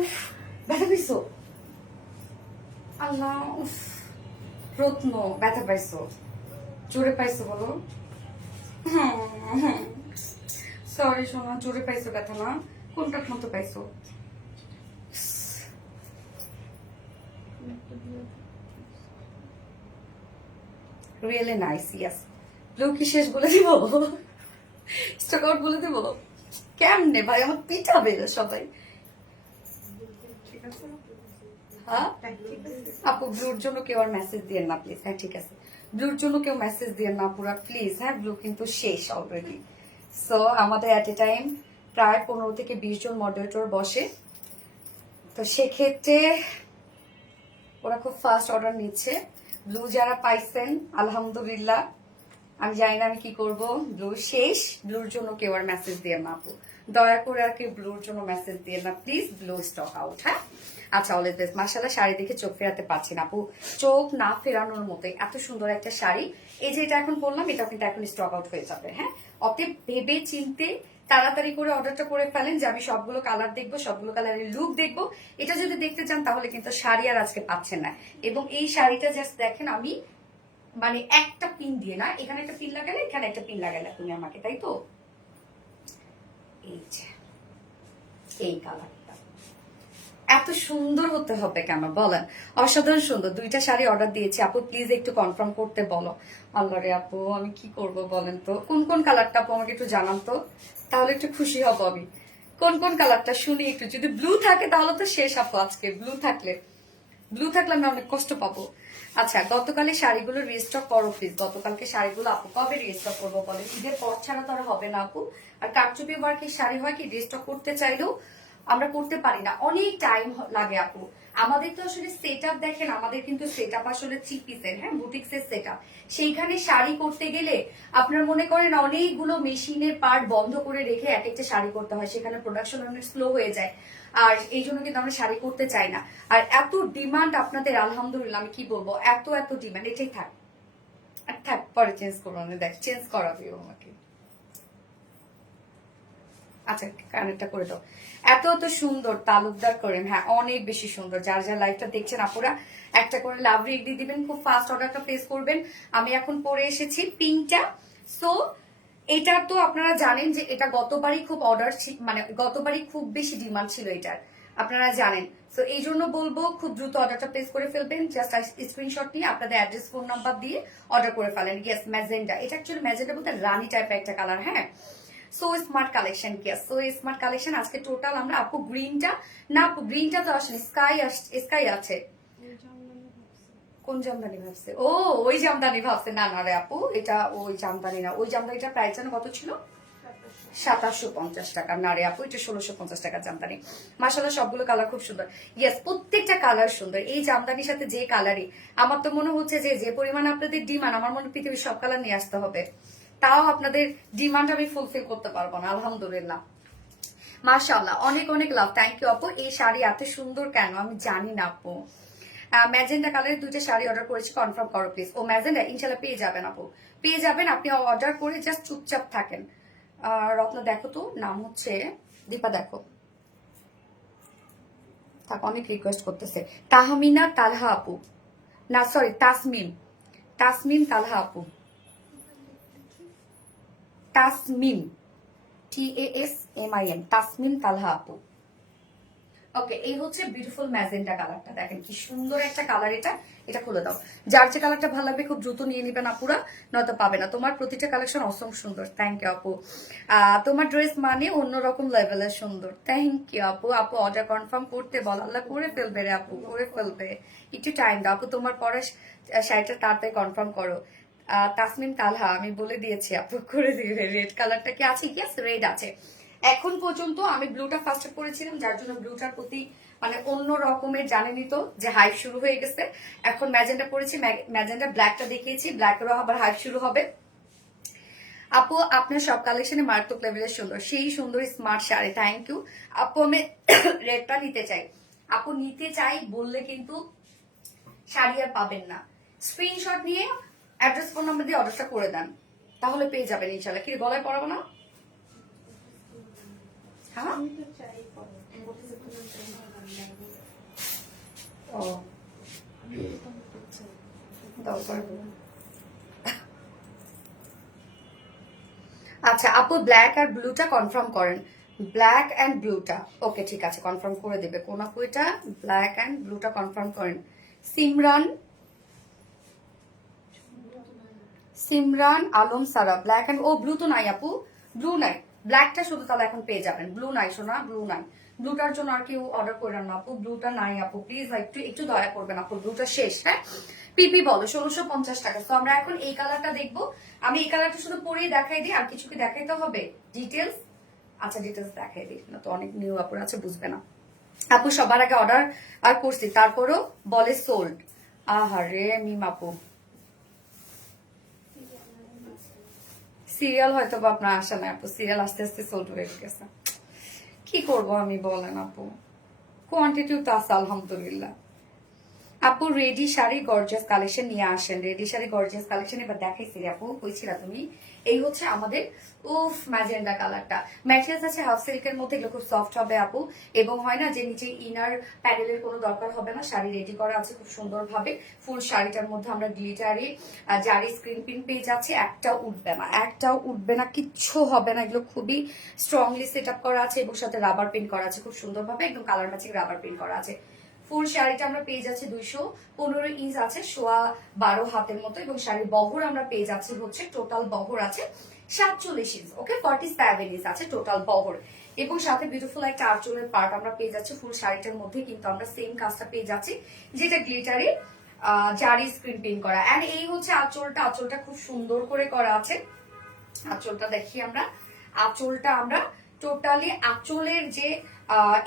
উফ, ব্যথা পাইছো? আল্লাহ, উফ, রত্ন ব্যথা পাইছো? জোরে পাইছো বলো? সরি সোনা, জোরে পাইছো ব্যথা না? কোনটার মতো পাইছো? Really nice, yes. ব্লু কি শেষ বলে দিব? স্টক আউট বলে দিব? কেমনে ভাই, আমার পিটাবে সবাই। ঠিক আছে হ্যাঁ ঠিক আছে আপু, ব্লুর জন্য কেউ আর মেসেজ দিয়েন না প্লিজ। হ্যাঁ ঠিক আছে, ব্লুর জন্য কেউ মেসেজ দিয়েন না পুরা প্লিজ। হ্যাঁ, ব্লু কিন্তু শেষ অলরেডি। সো আমাদের এট এ টাইম প্রায় 15 থেকে 20 জন মডারেটর বসে, তো সেক্ষেত্রে ওরা খুব ফাস্ট অর্ডার নিচ্ছে। ব্লু যারা পাইছেন আলহামদুলিল্লাহ, আমি জানি না আমি কি করব। ব্লু শেষ, ব্লুর জন্য কেউ আর মেসেজ দিয়ে না আপু, দয়া করে আর কেউ ব্লুর জন্য মেসেজ দিয়ে না প্লিজ। Blue stock out. হ্যাঁ আচ্ছা, অলওয়েজ বেস্ট। মাশাআল্লাহ, শাড়ি দেখে চোখ ফেরাতে পারছি না আপু, চোখ না ফেরানোর মতোই এত সুন্দর একটা শাড়ি। এই যে এটা এখন বললাম, এটা কিন্তু এখন স্টক আউট হয়ে যাবে। হ্যাঁ, অতএব ভেবে চিনতে তাড়াতাড়ি করে অর্ডারটা করে ফেলেন, যে আমি সবগুলো কালার দেখবো, সবগুলো কালারের লুক দেখবো। এটা যদি দেখতে চান তাহলে কিন্তু শাড়ি আর আজকে পাচ্ছেন না। এবং এই শাড়িটা জাস্ট দেখেন, আমি মানে একটা পিন দিয়ে না, এখানে একটা পিন লাগালে, এখানে একটা পিন লাগালে তুমি আমাকে, তাই তো? এই যে এই কালারটা এত সুন্দর হতে হবে কেন বলেন? অসাধারণ সুন্দর দুইটা শাড়ি অর্ডার দিয়েছি আপু, প্লিজ একটু কনফার্ম করতে বলো। আল্লাহ রে আপু, আমি কি করব বলেন তো? কোন কোন কালারটা আপু আমাকে একটু জানান তো, তাহলে একটু খুশি হব আমি। কোন কোন কালারটা শুনি একটু। যদি ব্লু থাকে তাহলে তো শেষ আপু, আজকে ব্লু থাকলে আমি অনেক কষ্ট পাবো। আচ্ছা, গতকালে শাড়িগুলো রিস্টক করো প্লিজ। গতকালকে শাড়িগুলো আপু কবে রিস্টক করবো বলে? ঈদের পর ছাড়া তো আর হবে না আপু। আর কারচুপি ওয়ার্কের শাড়ি হয় কি, রিস্টক করতে চাইলেও আমরা করতে পারি না, অনেক টাইম লাগে আপু। আমাদের তো আসলে সেট আপ দেখেন, আমাদের কিন্তু সেট আপ আসলে থ্রি পিসের, হ্যাঁ, বুটিক্সের সেট আপ। সেইখানে শাড়ি করতে গেলে আপনার মনে করেন অনেকগুলো মেশিনের পার্ট বন্ধ করে রেখে এক একটা শাড়ি করতে হয়, সেখানে প্রোডাকশন অনেক স্লো হয়ে যায়। আর এই জন্য কিন্তু আমরা শাড়ি করতে চাই না। আর এত ডিমান্ড আপনাদের, আলহামদুলিল্লাহ আমি কি বলবো, এত এত ডিমান্ড, এটাই থাক। আর থাক, পরে চেঞ্জ করবো, দেখ চেঞ্জ করাবি আমাকে। আচ্ছা, কানেরটা করে দাও। এত এত সুন্দর তালুকদার করেন, হ্যাঁ অনেক বেশি সুন্দর। যার যার লাইভটা দেখছেন আপুরা একটা করে লাভ রিক দিয়ে দিবেন, খুব ফাস্ট অর্ডারটা প্লেস করবেন। আমি এখন পরে এসেছি পিঙ্কটা। সো এটা তো আপনারা জানেন যে এটা গতবারই খুব অর্ডার, মানে গতবারই খুব বেশি ডিমান্ড ছিল এটার, আপনারা জানেন। তো এই জন্য বলবো খুব দ্রুত অর্ডারটা প্লেস করে ফেলবেন। জাস্ট স্ক্রিনশট নিয়ে আপনাদের অ্যাড্রেস ফোন নাম্বার দিয়ে অর্ডার করে ফেলেন। Yes, magenta. এটা অ্যাকচুয়ালি ম্যাজেন্ডা বলতে রানী টাইপের একটা কালার, হ্যাঁ। So smart collection, so smart collection. আজকে টোটাল আমরা আপু গ্রিনটা, না আপু গ্রিনটা তো আসলে স্কাই আছে। কোন জামদানি ভাবছে? ও ওই জামদানি ভাবছে। না না রে আপু, এটা ওই জামদানি না। ওই জামদানিটা প্রাইস জানো কত ছিল? 2750 টাকা। না রে আপু, এটা 1650 টাকা জামদানি। মাশাআল্লাহ সবগুলো কালার খুব সুন্দর। ইয়েস, প্রত্যেকটা কালার সুন্দর। এই জামদানির সাথে যে কালারই, আমার তো মনে হচ্ছে যে যে পরিমাণ আপনাদের ডিমান্ড, আমার মনে পৃথিবীর সব কালার নিয়ে আসতে হবে, তাও আপনাদের ডিমান্ড আমি ফুলফিল করতে পারবো না। আলহামদুলিল্লাহ, মাশাআল্লাহ, অনেক অনেক লাভ। থ্যাংক ইউ আপু। এই শাড়ি এত সুন্দর কেন আমি জানি না আপু। ম্যাজেন্ডা কালারের দুইটা শাড়ি অর্ডার করেছি, কনফার্ম করো প্লিজ। ও ম্যাজেন্ডা, ইনশাল্লাহ পেয়ে যাবেন আপু, পেয়ে যাবেন। আপনি অর্ডার করে জাস্ট চুপচাপ থাকেন। রত্ন দেখো তো, নাম হচ্ছে দীপা, দেখো থাক, অনেক রিকোয়েস্ট করতেছে। তাহমিনা তালহা আপু, না সরি তাসমিন, তাসমিন তালহা আপু, তাসমিন, TASMIN, তাসমিন তালহা আপু। ওকে, এই হচ্ছে বিউটিফুল ম্যাজেন্টা কালারটা, দেখেন কি সুন্দর একটা কালার। এটা এটা খুলে দাও। যার যে কালারটা ভালো লাগবে খুব দ্রুত নিয়ে নিবেন আপুরা, নয়তো পাবে না। তোমার প্রতিটা কালেকশন অসম সুন্দর। থ্যাংক ইউ আপু। তোমার ড্রেস মানে অন্যরকম লেভেলের সুন্দর। থ্যাংক ইউ আপু। আপু অর্ডার কনফার্ম করতে বল। আল্লাহ করে ফেলবে রে আপু, করে ফেলবে। একটু টাইম দাও আপু, তোমার পরে শাড়িটা তাড়াতাড়ি কনফার্ম করো। তাসমিন তালহা, আমি বলে দিয়েছি আপু করে দিবে। রেড কালারটা কি আছে? ইয়েস, রেড আছে। এখন পর্যন্ত আমি ব্লুটা ফার্স্ট করেছিলাম, যার জন্য ব্লুটার প্রতি মানে অন্য রকমের, জানেনই তো যে হাইপ শুরু হয়ে গেছে। এখন ম্যাজেন্টা করেছি, ম্যাজেন্টা ব্ল্যাকটা দেখিয়েছি, ব্ল্যাকেরও আবার হাইপ শুরু হবে। আপু আপনার সব কালেকশনে মারাত্মক লেভেলের সুন্দর, সেই সুন্দর স্মার্ট শাড়ি। থ্যাংক ইউ আপু। আমি রেডটা নিতে চাই আপু, নিতে চাই বললে কিন্তু শাড়ি আর পাবেন না। স্ক্রিনশট নিয়ে অ্যাড্রেস ফোন নাম্বার দিয়ে অর্ডারটা করে দেন, তাহলে পেয়ে যাবেন ইনশাল্লাহ। কি গলায় পরাবো না? হ্যাঁ, ও আচ্ছা আপু, ব্ল্যাক আর ব্লুটা কনফার্ম করেন। ব্ল্যাক এন্ড ব্লুটা, ওকে ঠিক আছে, কনফার্ম করে দেবে। কোন আপু এটা? ব্ল্যাক এন্ড ব্লুটা কনফার্ম করেন। সিমরান, সিমরান আলম সারা, ব্ল্যাক এন্ড, ও ব্লু তো নাই আপু, ব্লু নাই, ব্ল্যাকটা শুধু তাহলে এখন পেয়ে যাবেন। ব্লু নাই শোনা, ব্লু নাই। ব্লুটার জন্য আর কেউ অর্ডার করেন না আপু, ব্লুটা নাই আপু, প্লিজ একটু একটু দয়া করবেন আপু, ব্লুটা শেষ। হ্যাঁ, পিপি বলো 1650 টাকা। তো আমরা এখন এই কালারটা দেখবো। আমি এই কালারটা শুধু পরেই দেখাই দিই, আর কিছু কি দেখাইতে হবে? ডিটেলস, আচ্ছা ডিটেলস দেখাই দিই না তো, অনেক নিউ আপুর আছে, বুঝবে না। আপু সবার আগে অর্ডার আর করছি, তারপরও বলে সোল্ড। আহারে মিম আপু, সিরিয়াল হয়তো বা আপনার আসা নাই আপু, সিরিয়াল আস্তে আস্তে সোল্ড হয়ে গেছে। কি করব আমি বলেন আপু, কোয়ান্টিটিও তো আছে আলহামদুলিল্লাহ। আপু রেডি শাড়ি গর্জিয়াস কালেকশন নিয়ে আসেন, রেডি শাড়ি গর্জিয়াস কালেকশন এবার দেখাইছি রে আপু, কইছিলা তুমি। এই হচ্ছে আমাদের উফ ম্যাজেন্ডা কালারটা, ম্যাটেরিয়ালস আছে হাফ সিল্কের মধ্যে, এগুলো খুব সফট হবে আপু, এবং হয় না যে নিচে ইনার প্যানেলের কোনো দরকার হবে না, শাড়ি রেডি করা আছে খুব সুন্দরভাবে। ফুল শাড়িটার মধ্যে আমরা গ্লিটারি জারি স্ক্রিন প্রিন্ট পেয়ে যাচ্ছি, একটাও উঠবে না, একটাও উঠবে না, কিচ্ছু হবে না, এগুলো খুবই স্ট্রংলি সেট আপ করা আছে এবং সাথে রাবার প্রিন্ট করা আছে খুব সুন্দরভাবে, একদম কালার ম্যাচিং রাবার প্রিন্ট করা আছে। ফুল শাড়িটা আমরা পেয়ে যাচ্ছি 215 ইঞ্চ আছে, 12.5 হাতের মতো, এবং শাড়ির বহর আমরা পেয়ে যাচ্ছি হচ্ছে টোটাল বহর আছে 47 ইঞ্চ, ওকে 47 ইঞ্চ আছে টোটাল বহর, এবং সাথে বিউটিফুল একটা আঁচলের পার্ট আমরা পেয়ে যাচ্ছি ফুল শাড়িটার মধ্যে, কিন্তু আমরা সেম কাজটা পেয়ে যাচ্ছি যেটা গ্লিটারি জারি স্ক্রিন প্রিন্ট করা। এন্ড এই হচ্ছে আঁচলটা, আঁচলটা খুব সুন্দর করে করা আছে, আঁচলটা দেখি আমরা, আঁচলটা আমরা টোটালি আঁচলের যে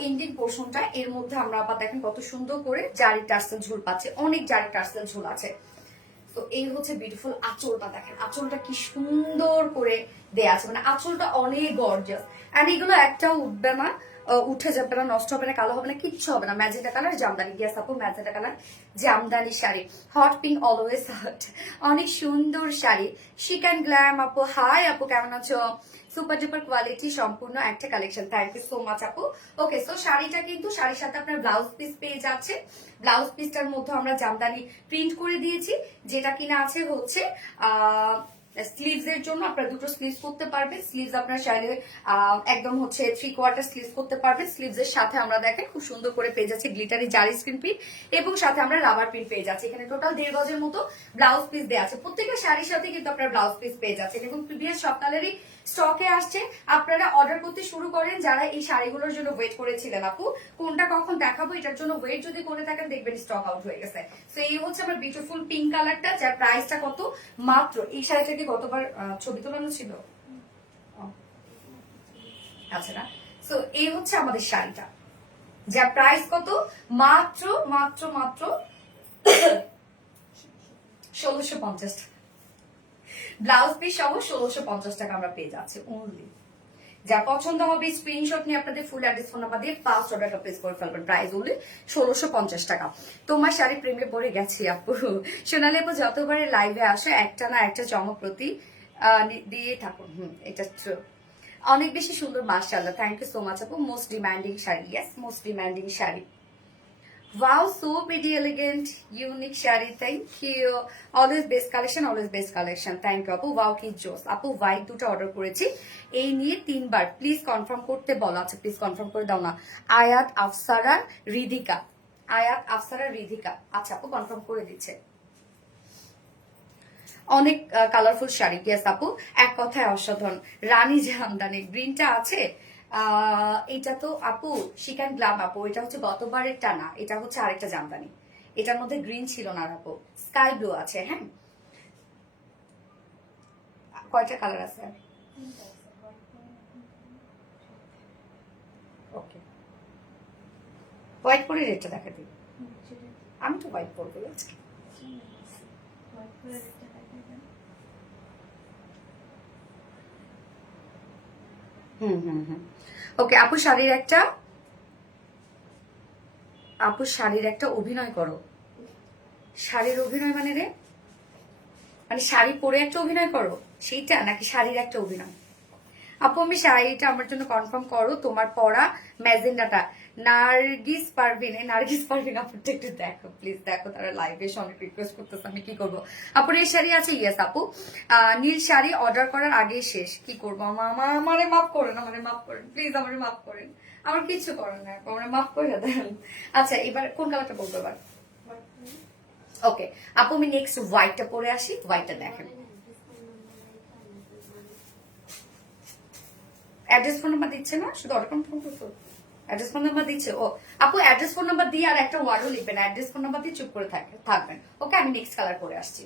এন্ডিং পোর্শনটা এর মধ্যে আমরা আবার দেখেন কত সুন্দর করে জারি টার্সেল ঝুল পাচ্ছে, অনেক জারি টার্সেল ঝুল আছে। তো এই হচ্ছে বিউটিফুল আঁচলটা, দেখেন আঁচলটা কি সুন্দর করে দেয়া আছে, মানে আঁচলটা অনেক গর্জিয়াস। এন্ড এগুলো একটাও উঠবে না, উঠে যাবে না, নষ্ট হবে না, কালো হবে না, কিচ্ছু হবে না। ম্যাজেন্টা কালার জামদানি, গিয়াস আপু magenta colour jamdani sari, hot pink always hot, অনেক সুন্দর শাড়ি। শিকান গ্ল্যাম আপু, হাই আপু কেমন আছো? সুপার ডুপার কোয়ালিটি সম্পূর্ণ একটা collection, thank you so much আপু। ওকে, সো শাড়িটা কিন্তু শাড়ির সাথে আপনার ব্লাউজ পিস পেয়ে যাচ্ছে, ব্লাউজ পিসটার মধ্যে আমরা জামদানি প্রিন্ট করে দিয়েছি, যেটা কিনা আছে হচ্ছে স্লিভস এর জন্য আপনারা দুটো স্লিভস করতে পারবেন, স্লিভস আপনার চাইলে একদম হচ্ছে 3/4 স্লিভস করতে পারবেন। স্লিভস এর সাথে আমরা দেখেন খুব সুন্দর করে পেয়ে যাচ্ছি গ্লিটারি জারি স্ক্রিন প্রিন্ট, এবং সাথে আমরা রাবার প্রিন্ট পেয়ে যাচ্ছি। এখানে টোটাল 1.5 গজের মতো ব্লাউজ পিস দেওয়া আছে, প্রত্যেকটা শাড়ির সাথে কিন্তু আপনারা ব্লাউজ পিস পেয়ে যাচ্ছেন, এবং প্রিভিয়াস সপ্তাহেরই স্টকে আসছে। আপনারা অর্ডার করতে শুরু করেন যারা এই শাড়িগুলোর জন্য ওয়েট করেছিলেন আপু, কোনটা কখন দেখাবো এটার জন্য ওয়েট যদি করে থাকেন দেখবেন স্টক আউট হয়ে গেছে। তো এই হচ্ছে আমার বিউটিফুল পিঙ্ক কালারটা, যার প্রাইসটা কত মাত্র, এই শাড়িটা কি গতবার ছবি তোলানো ছিল? আচ্ছা না, সো এই হচ্ছে আমাদের শাড়িটা, যার প্রাইস কত মাত্র মাত্র মাত্র 1650 টাকা, ব্লাউজ পিস সহ 1650 টাকা আমরা পেয়ে যাচ্ছি অনলি। যা পছন্দ হবে স্ক্রিনশট নিয়ে আপনাদের ফুল অ্যাড্রেস ফোন নাম্বার দিয়ে ফার্স্ট অর্ডারটা প্লেস করে ফেলবেন, প্রাইস অনলি 1650 টাকা। তোমার শাড়ি প্রেমে পড়ে গেছি আপু, সোনালি আপু যতবারে লাইভে আসে একটা না একটা চমক প্রতি দিয়ে থাকুন। এটা ট্রু, অনেক বেশি সুন্দর মাশাআল্লাহ, থ্যাংক ইউ সো মাচ আপু। Most demanding sari, yes most demanding sari. Wow, so pretty, elegant, unique shari. Thank you. Always best collection, always best collection. Thank you, আপু। Wow, কি জোস আপু, হোয়াইট দুটো অর্ডার করেছি, এই নিয়ে 3বার প্লিজ কনফার্ম করতে বলা আছে, প্লিজ কনফার্ম করে দাও না। আয়াত আফসারা রিধিকা, আয়াত আফসারা রিধিকা, আচ্ছা আপু কনফার্ম করে দিচ্ছে। অনেক কালারফুল শাড়ি, ইয়েস আপু, এক কথায় অসাধারণ। রানী জামদানি গ্রিনটা আছে, এটা তো আপু শিকান গ্লাম আপু, এটা হচ্ছে গতবারেরটা না, এটা হচ্ছে আরেকটা জামদানি, এটার মধ্যে গ্রিন ছিল না আপু, স্কাই ব্লু আছে। হ্যাঁ, কয়টা কালার আছে? ওকে, হোয়াইট পরে রেটটা দেখা দিই, আমি তো হোয়াইট পরবো আজকে। ওকে আপু, শাড়ির একটা অভিনয় করো। শাড়ির অভিনয় মানে রে, মানে শাড়ি পরে একটা অভিনয় করো সেইটা, নাকি শাড়ির একটা অভিনয়? আপু আমি শাড়িটা আমার জন্য কনফার্ম করো, তোমার পরা ম্যাজেন্ডাটা। নার্গিস পারভিন, নার্গিস পারভিন আপুরটা একটু দেখো প্লিজ, দেখো, তারা লাইভে এসে অনেক রিকোয়েস্ট করতেছে, আমি কি করবো? আপুর এই শাড়ি আছে, ইয়েস আপু। নীল শাড়ি অর্ডার করার আগে শেষ, কি করবো? আমারে মাফ করেন, আমারে মাফ করেন প্লিজ, আমারে মাফ করেন, আমার কিছু করেন না, আমার মাফ করে দেন। আচ্ছা এবার কোন কালারটা বলবো এবার? ওকে আপু, আমি নেক্সট হোয়াইটটা পরে আসি, হোয়াইটটা দেখেন। অ্যাড্রেস ফোন নাম্বার দিচ্ছে না, শুধু অর্ডার কনফার্ম করতো, অ্যাড্রেস ফোন নাম্বার দিচ্ছে। ও আপু অ্যাড্রেস ফোন নাম্বার দিয়ে আর একটা ওয়ার্ডও লিখবেন, অ্যাড্রেস ফোন নাম্বার দিয়ে চুপ করে থাকবেন। ওকে, আমি নেক্সট কালার করে আসছি।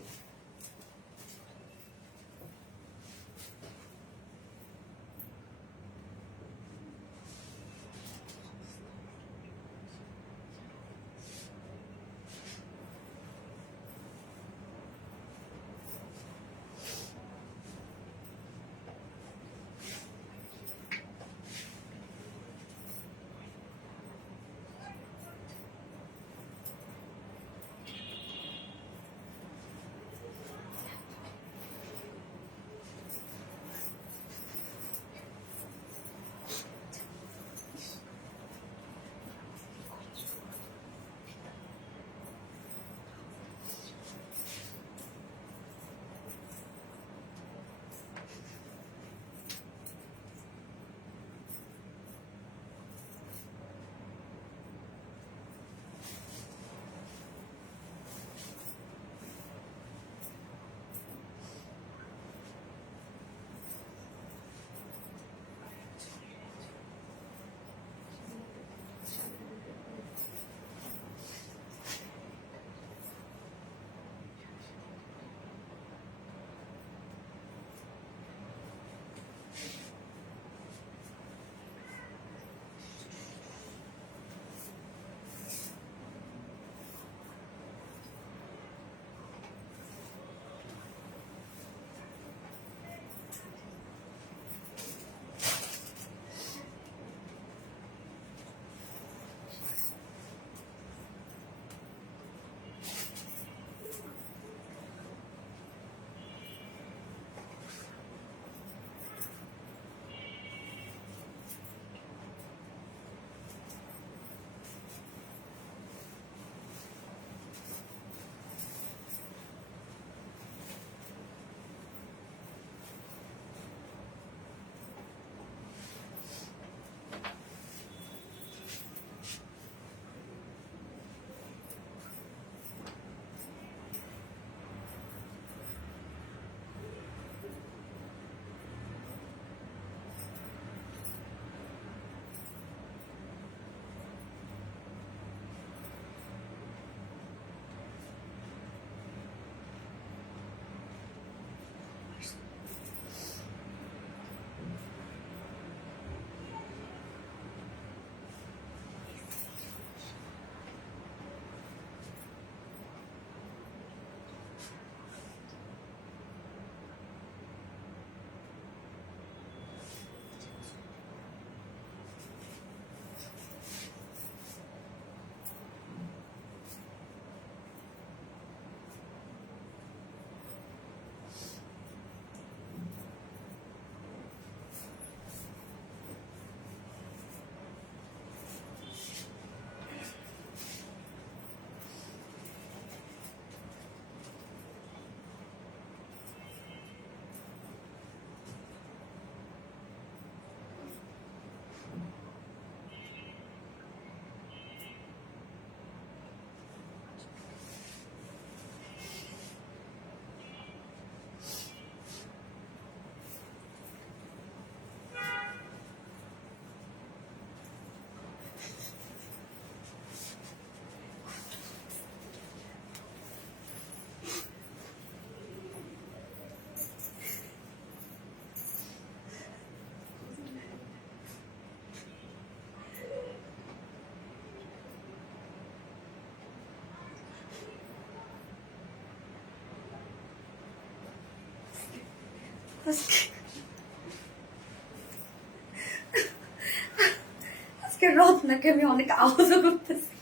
আজকে রত্নাকে আমি অনেক আহত করতেছি।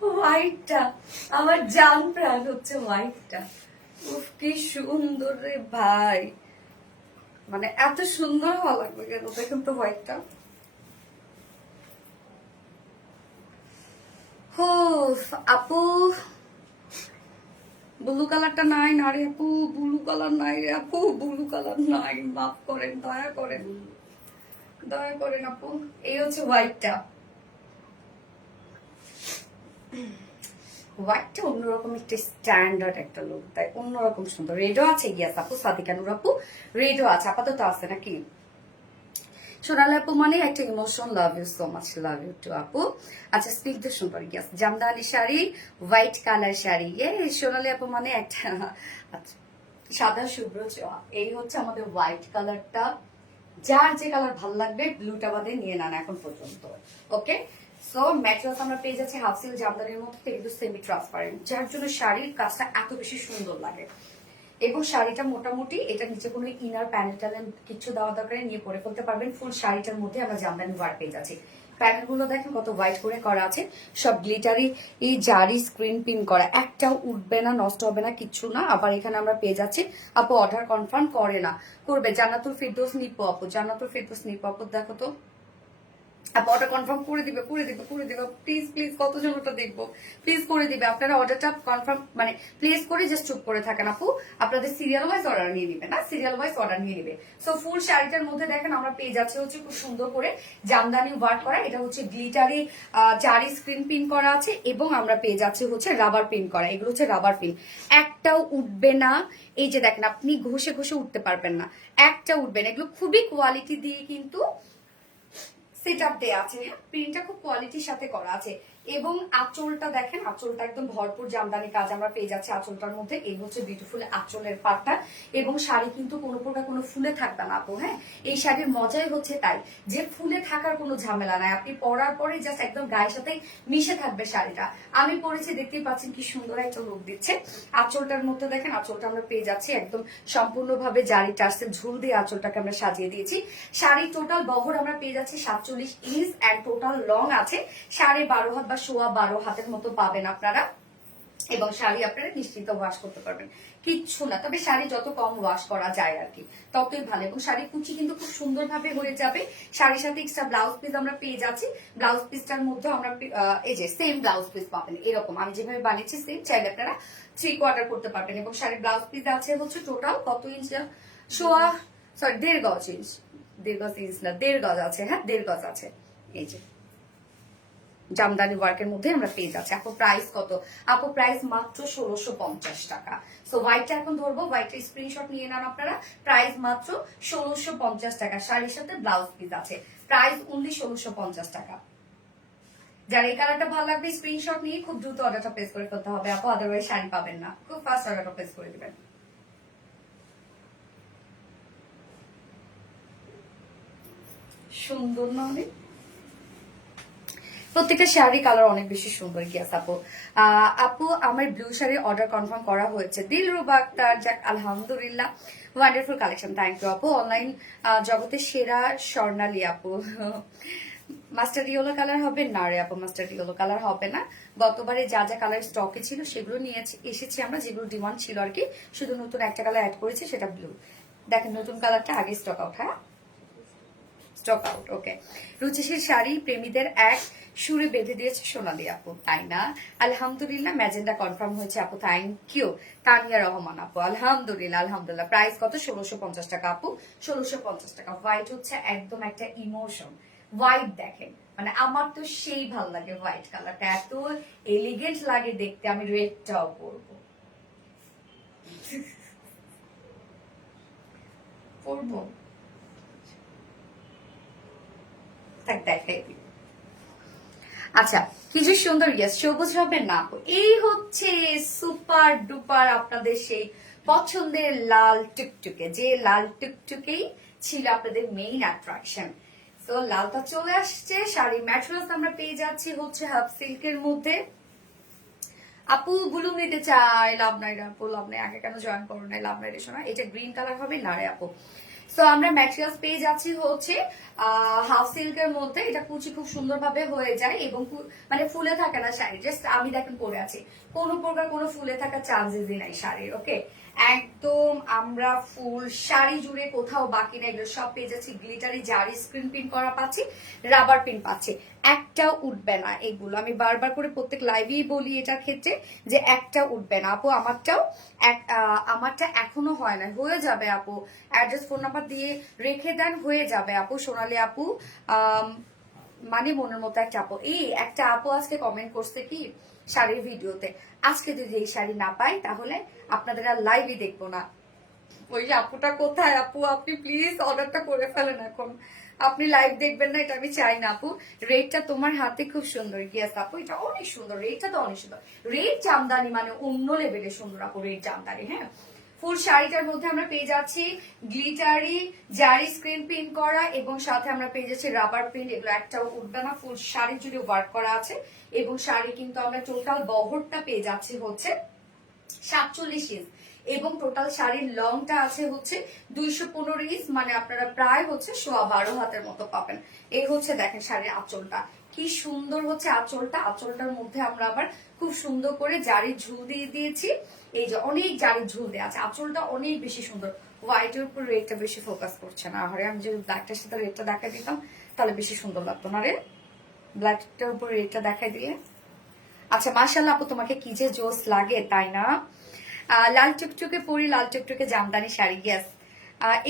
হোয়াইটটা আমার জান প্রাণ হচ্ছে হোয়াইটটা। উফ কি সুন্দর রে ভাই, মানে এত সুন্দর হওয়া লাগবে কেন? দেখুন তো হোয়াইটটা। হো আপু, ব্লু কালারটা নাই না রে আপু, ব্লু কালার নাই রে আপু, ব্লু কালার নাই, মাফ করেন, দয়া করেন, দয়া করেন আপু। এই হচ্ছে হোয়াইটটা। হোয়াইটটা অন্যরকম একটা স্ট্যান্ডার্ড একটা লুক, তাই অন্যরকম সুন্দর। রেডও আছে, গিয়াস আপু, সাদিকা নূর আপু রেডও আছে, আপাতত আছে নাকি? সোনালি আপু মানে একটা emotion, love you so much, love you too আপু। আচ্ছা স্নিগ্ধ সুন্দর, গিয়াস জামদানি শাড়ি, হোয়াইট কালার শাড়ি, সোনালি আপু মানে একটা আচ্ছা সাদা শুভ্র ছোঁয়া। এই হচ্ছে আমাদের হোয়াইট কালারটা। যার যে কালার ভালো লাগবে ব্লুটা বাদে নিয়ে নেন এখন পর্যন্ত। ওকে, সো ম্যাটেরিয়ালস আমরা পেয়ে যাচ্ছি হাফ সিল্ক জামদানির মধ্যে, কিন্তু সেমি ট্রান্সপারেন্ট, যার জন্য শাড়ির কাজটা এত বেশি সুন্দর লাগে। এবং শাড়িটা মোটামুটি এটা নিচে কোনো ইনার প্যানেল ট্যানেল কিছু দেওয়া দরকার নিয়ে পরে ফেলতে পারবেন। ফুল শাড়িটার মধ্যে আমরা জামদানি ওয়ার্ক পেয়ে যাচ্ছি। প্যানেল গুলো দেখেন কত হোয়াইট করে করা আছে, সব গ্লিটারি এই জারি স্ক্রিন পিন করা, একটাও উঠবে না, নষ্ট হবে না, কিচ্ছু না। আবার এখানে আমরা পেয়ে যাচ্ছি, আপু অর্ডার কনফার্ম করে না, করবে জান্নাতুল ফিরদৌস নিপু আপু, জান্নাতুল ফিরদৌস নিপু আপু দেখো তো আপু অর্ডার কনফার্ম করে দিবে, করে দিবে, করে দিবে প্লিজ, প্লিজ কতজন ওটা দেখবো, প্লিজ করে দিবে। আপনারা অর্ডারটা কনফার্ম মানে প্লেস করে জাস্ট চুপ করে থাকেন আপু, আপনাদের সিরিয়াল ওয়াইজ অর্ডার নিয়ে নিবে না, সিরিয়াল ওয়াইজ অর্ডার নিয়ে নিবে। সো ফুল শাড়িটার মধ্যে দেখেন আমরা পেয়ে যাচ্ছি হচ্ছে খুব সুন্দর করে জামদানি ওয়ার্ক করা, এটা হচ্ছে গ্লিটারি জারি স্ক্রিন পিন করা আছে, এবং আমরা পেয়ে যাচ্ছি হচ্ছে রাবার পিন করা, এগুলো হচ্ছে রাবার পিন, একটাও উঠবে না। এই যে দেখেন আপনি ঘষে ঘষে উঠতে পারবেন না, একটা উঠবে না। এগুলো খুবই কোয়ালিটি দিয়ে কিন্তু সেট আপ দেওয়া আছে, হ্যাঁ প্রিন্টটা খুব কোয়ালিটির সাথে করা আছে। এবং আঁচলটা দেখেন, আঁচলটা একদম ভরপুর জামদানি কাজ আমরা পেয়ে যাচ্ছি আঁচলটার মধ্যে। এই হচ্ছে বিউটিফুল আঁচলের পাটটা, এবং শাড়ি কিন্তু কোনো প্রকার কোনো ফুলে থাকবে না আপু। হ্যাঁ এই শাড়ির মজাই হচ্ছে তাই যে ফুলে থাকার কোনো ঝামেলা নাই, আপনি পরার পরে জাস্ট একদম গায়ের সাথেই মিশে থাকবে শাড়িটা। আমি পরেছি, দেখতেই পাচ্ছেন কি সুন্দর একটা লুক দিচ্ছে। আঁচলটার মধ্যে দেখেন, আঁচলটা আমরা পেয়ে যাচ্ছি একদম সম্পূর্ণভাবে জারি টার্সেল ঝুল দিয়ে আঁচলটাকে আমরা সাজিয়ে দিয়েছি। শাড়ি টোটাল বহর আমরা পেয়ে যাচ্ছি 47 ইঞ্চ, অ্যান্ড টোটাল লং আছে 12.5 হাত বা 12.25 হাতের মতো পাবেন আপনারা। এবং শাড়ি আপনারা নিশ্চিন্ত ওয়াশ করতে পারবেন, কিচ্ছু না। তবে শাড়ি যত কম ওয়াশ করা যায় আর কি ততই ভালো। এবং শাড়ি কুচি কিন্তু খুব সুন্দরভাবে হয়ে যাবে। শাড়ির সাথে এক্সট্রা ব্লাউজ পিস আমরা পেয়ে যাচ্ছি, ব্লাউজ পিসটার মধ্যে আমরা এই যে সেম ব্লাউজ পিস পাবেন, এরকম আমি যেভাবে বানিয়েছি সেম, চাইলে আপনারা 3/4 করতে পারবেন। এবং শাড়ির ব্লাউজ পিস আছে হচ্ছে টোটাল কত ইঞ্চ, সোয়া সরি 1.5 গজ ইঞ্চ, 1.5 গজ ইঞ্চ না 1.5 গজ আছে, হ্যাঁ 1.5 গজ আছে। এই যে জামদানি ওয়ার্কের মধ্যে আমরা পেয়ে যাচ্ছি। আপু প্রাইস কত? আপু প্রাইস মাত্র 1650 টাকা। সো হোয়াইটটা এখন ধরবো, হোয়াইটের স্ক্রিনশট নিয়ে নেন আপনারা। প্রাইস মাত্র 1650 টাকা, শাড়ির সাথে ব্লাউজ পিস আছে, প্রাইস অনলি 1650 টাকা। যার এই কালারটা ভালো লাগবে স্ক্রিনশট নিয়ে খুব দ্রুত অর্ডারটা প্লেস করে ফেলতে হবে আপু, আদারওয়াইজ শাড়ি পাবেন না, খুব ফাস্ট অর্ডারটা প্লেস করে দিবেন। সুন্দর না অনেক? প্রত্যেকটা শাড়ি কালার অনেক বেশি সুন্দর। গিয়াস আপু, আপু আমার ব্লু শাড়ির অর্ডার কনফার্ম করা হয়েছে, দিলরুবা আক্তার, যাক আলহামদুলিল্লাহ, ওয়ান্ডারফুল কালেকশন, থ্যাংক ইউ আপু। অনলাইন জগতের সেরা স্বর্ণালী আপু। মাস্টার্ড ইয়েলো কালার হবে না রে আপু, মাস্টার্ড ইয়েলো কালার হবে না। গতবারে যা যা কালার স্টকে ছিল সেগুলো নিয়ে এসেছি আমরা, যেগুলো ডিমান্ড ছিল আর কি, শুধু নতুন একটা কালার অ্যাড করেছি, সেটা ব্লু। দেখেন নতুন কালারটা আগে স্টক আউট, হ্যাঁ স্টক আউট। ওকে, রুচিশীল শাড়ি প্রেমীদের এক সুরে বেঁধে দিয়েছে সোনালী আপু, তাই না? আলহামদুলিল্লাহ, ম্যাজেন্ডা কনফার্ম হয়েছে আপু, থ্যাংক ইউ। তানিয়া রহমান আপু, আলহামদুলিল্লাহ আলহামদুলিল্লাহ। প্রাইস কত? 1650 টাকা আপু, 1650 টাকা। হোয়াইট হচ্ছে একদম একটা ইমোশন, হোয়াইট দেখেন মানে আমার তো সেই ভালো লাগে হোয়াইট কালারটা, এত এলিগেন্ট লাগে দেখতে। আমি রেডটাও পরবো, পরবো দেখাই দিই। আচ্ছা কিছু সুন্দর, ইয়েস সবুজ হবে না আপু। এই হচ্ছে সুপার ডুপার আপনাদের সেই পছন্দের লাল টুকটুকে, যে লাল টুকটুকেই ছিল আপনাদের মেইন অ্যাট্রাকশন। তো লালটা চলে আসছে। শাড়ি ম্যাটেরিয়ালস আমরা পেয়ে যাচ্ছি হচ্ছে হাফ সিল্কের মধ্যে, আপু ব্লু নিতে চাই, লাভ নাই রে আপু, লাভ নাই, আগে কেন জয়েন করো নাই, লাভ নাই রে শোনা। এটা গ্রিন কালার হবে না রে আপু। সো আমরা ম্যাটেরিয়ালস পেয়ে যাচ্ছি হচ্ছে হাফ সিল্কের মধ্যে। এটা কুচি খুব সুন্দরভাবে হয়ে যায় এবং মানে ফুলে থাকে না শাড়ি। জাস্ট আমি দেখেন পরে আছি, কোনো প্রকার কোনো ফুলে থাকার চান্সেসই নাই শাড়ির। ওকে, একদম আমরা ফুল শাড়ি জুড়ে কোথাও বাকি নাই, এগুলো সব পেয়ে যাচ্ছি। গ্লিটারি জারি স্ক্রিন প্রিন্ট করা পাচ্ছি, রাবার প্রিন্ট পাচ্ছি, একটাও উঠবে না এগুলো। আমি বারবার করে প্রত্যেক লাইভেই বলি এটার ক্ষেত্রে যে একটা উঠবে না আপু। আমারটা এখনো হয় না, হয়ে যাবে আপু। অ্যাড্রেস ফোন নাম্বার দিয়ে রেখে দেন, হয়ে যাবে আপু। সোনালী আপু মানে মনের মতো একটা আপু, এই একটা আপু আজকে কমেন্ট করছে কি শাড়ির ভিডিওতে, আজকে যদি এই শাড়ি না পাই তাহলে আপনাদের আর লাইভই দেখবো না। ওই যে আপুটা কোথায় আপু, আপনি প্লিজ অর্ডারটা করে ফেলেন এখন। আপনি লাইভ দেখবেন না এটা আমি চাই না আপু। রেটটা তোমার হাতে খুব সুন্দর। ইয়েস আপু, এটা অনেক সুন্দর, রেটটা তো অনেক সুন্দর। রেট জামদানি মানে অন্য লেভেলের সুন্দর আপু, রেট জামদানি। হ্যাঁ, ফুল শাড়িটার মধ্যে আমরা পেয়ে যাচ্ছি গ্লিটারি জারি স্ক্রিন প্রিন্ট করা এবং সাথে আমরা পেয়ে যাচ্ছি রাবার প্রিন্ট। এগুলো একটাও উঠবে না, ফুল শাড়ি জুড়ে ওয়ার্ক করা আছে এবং শাড়ি কিন্তু আমরা টোটাল বহরটা পেয়ে যাচ্ছি হচ্ছে 47 ইঞ্চ এবং টোটাল শাড়ির লংটা আছে হচ্ছে 215 ইঞ্চ, মানে আপনারা প্রায় হচ্ছে 12.5 হাতের মতো পাবেন। এই হচ্ছে দেখেন শাড়ির আঁচলটা কি সুন্দর হচ্ছে। আঁচলটার মধ্যে আমরা আবার খুব সুন্দর করে জারির ঝুল দিয়ে দিয়েছি। এই যে অনেক জারির ঝুল দেওয়া আছে, আঁচলটা অনেক বেশি সুন্দর। হোয়াইটের উপর রেডটা বেশি ফোকাস করছে না। আরে আমি যদি ব্ল্যাকটার সাথে রেডটা দেখা দিতাম তাহলে বেশি সুন্দর লাগতো না রে, ব্ল্যাকটার উপর রেডটা দেখাই দিয়ে। আচ্ছা মাশাআল্লাহ আপু, তোমাকে কি যে জোস লাগে তাই না। লাল টুকটুকে পরি, লাল টুকটুকে জামদানি শাড়ি। গ্যাস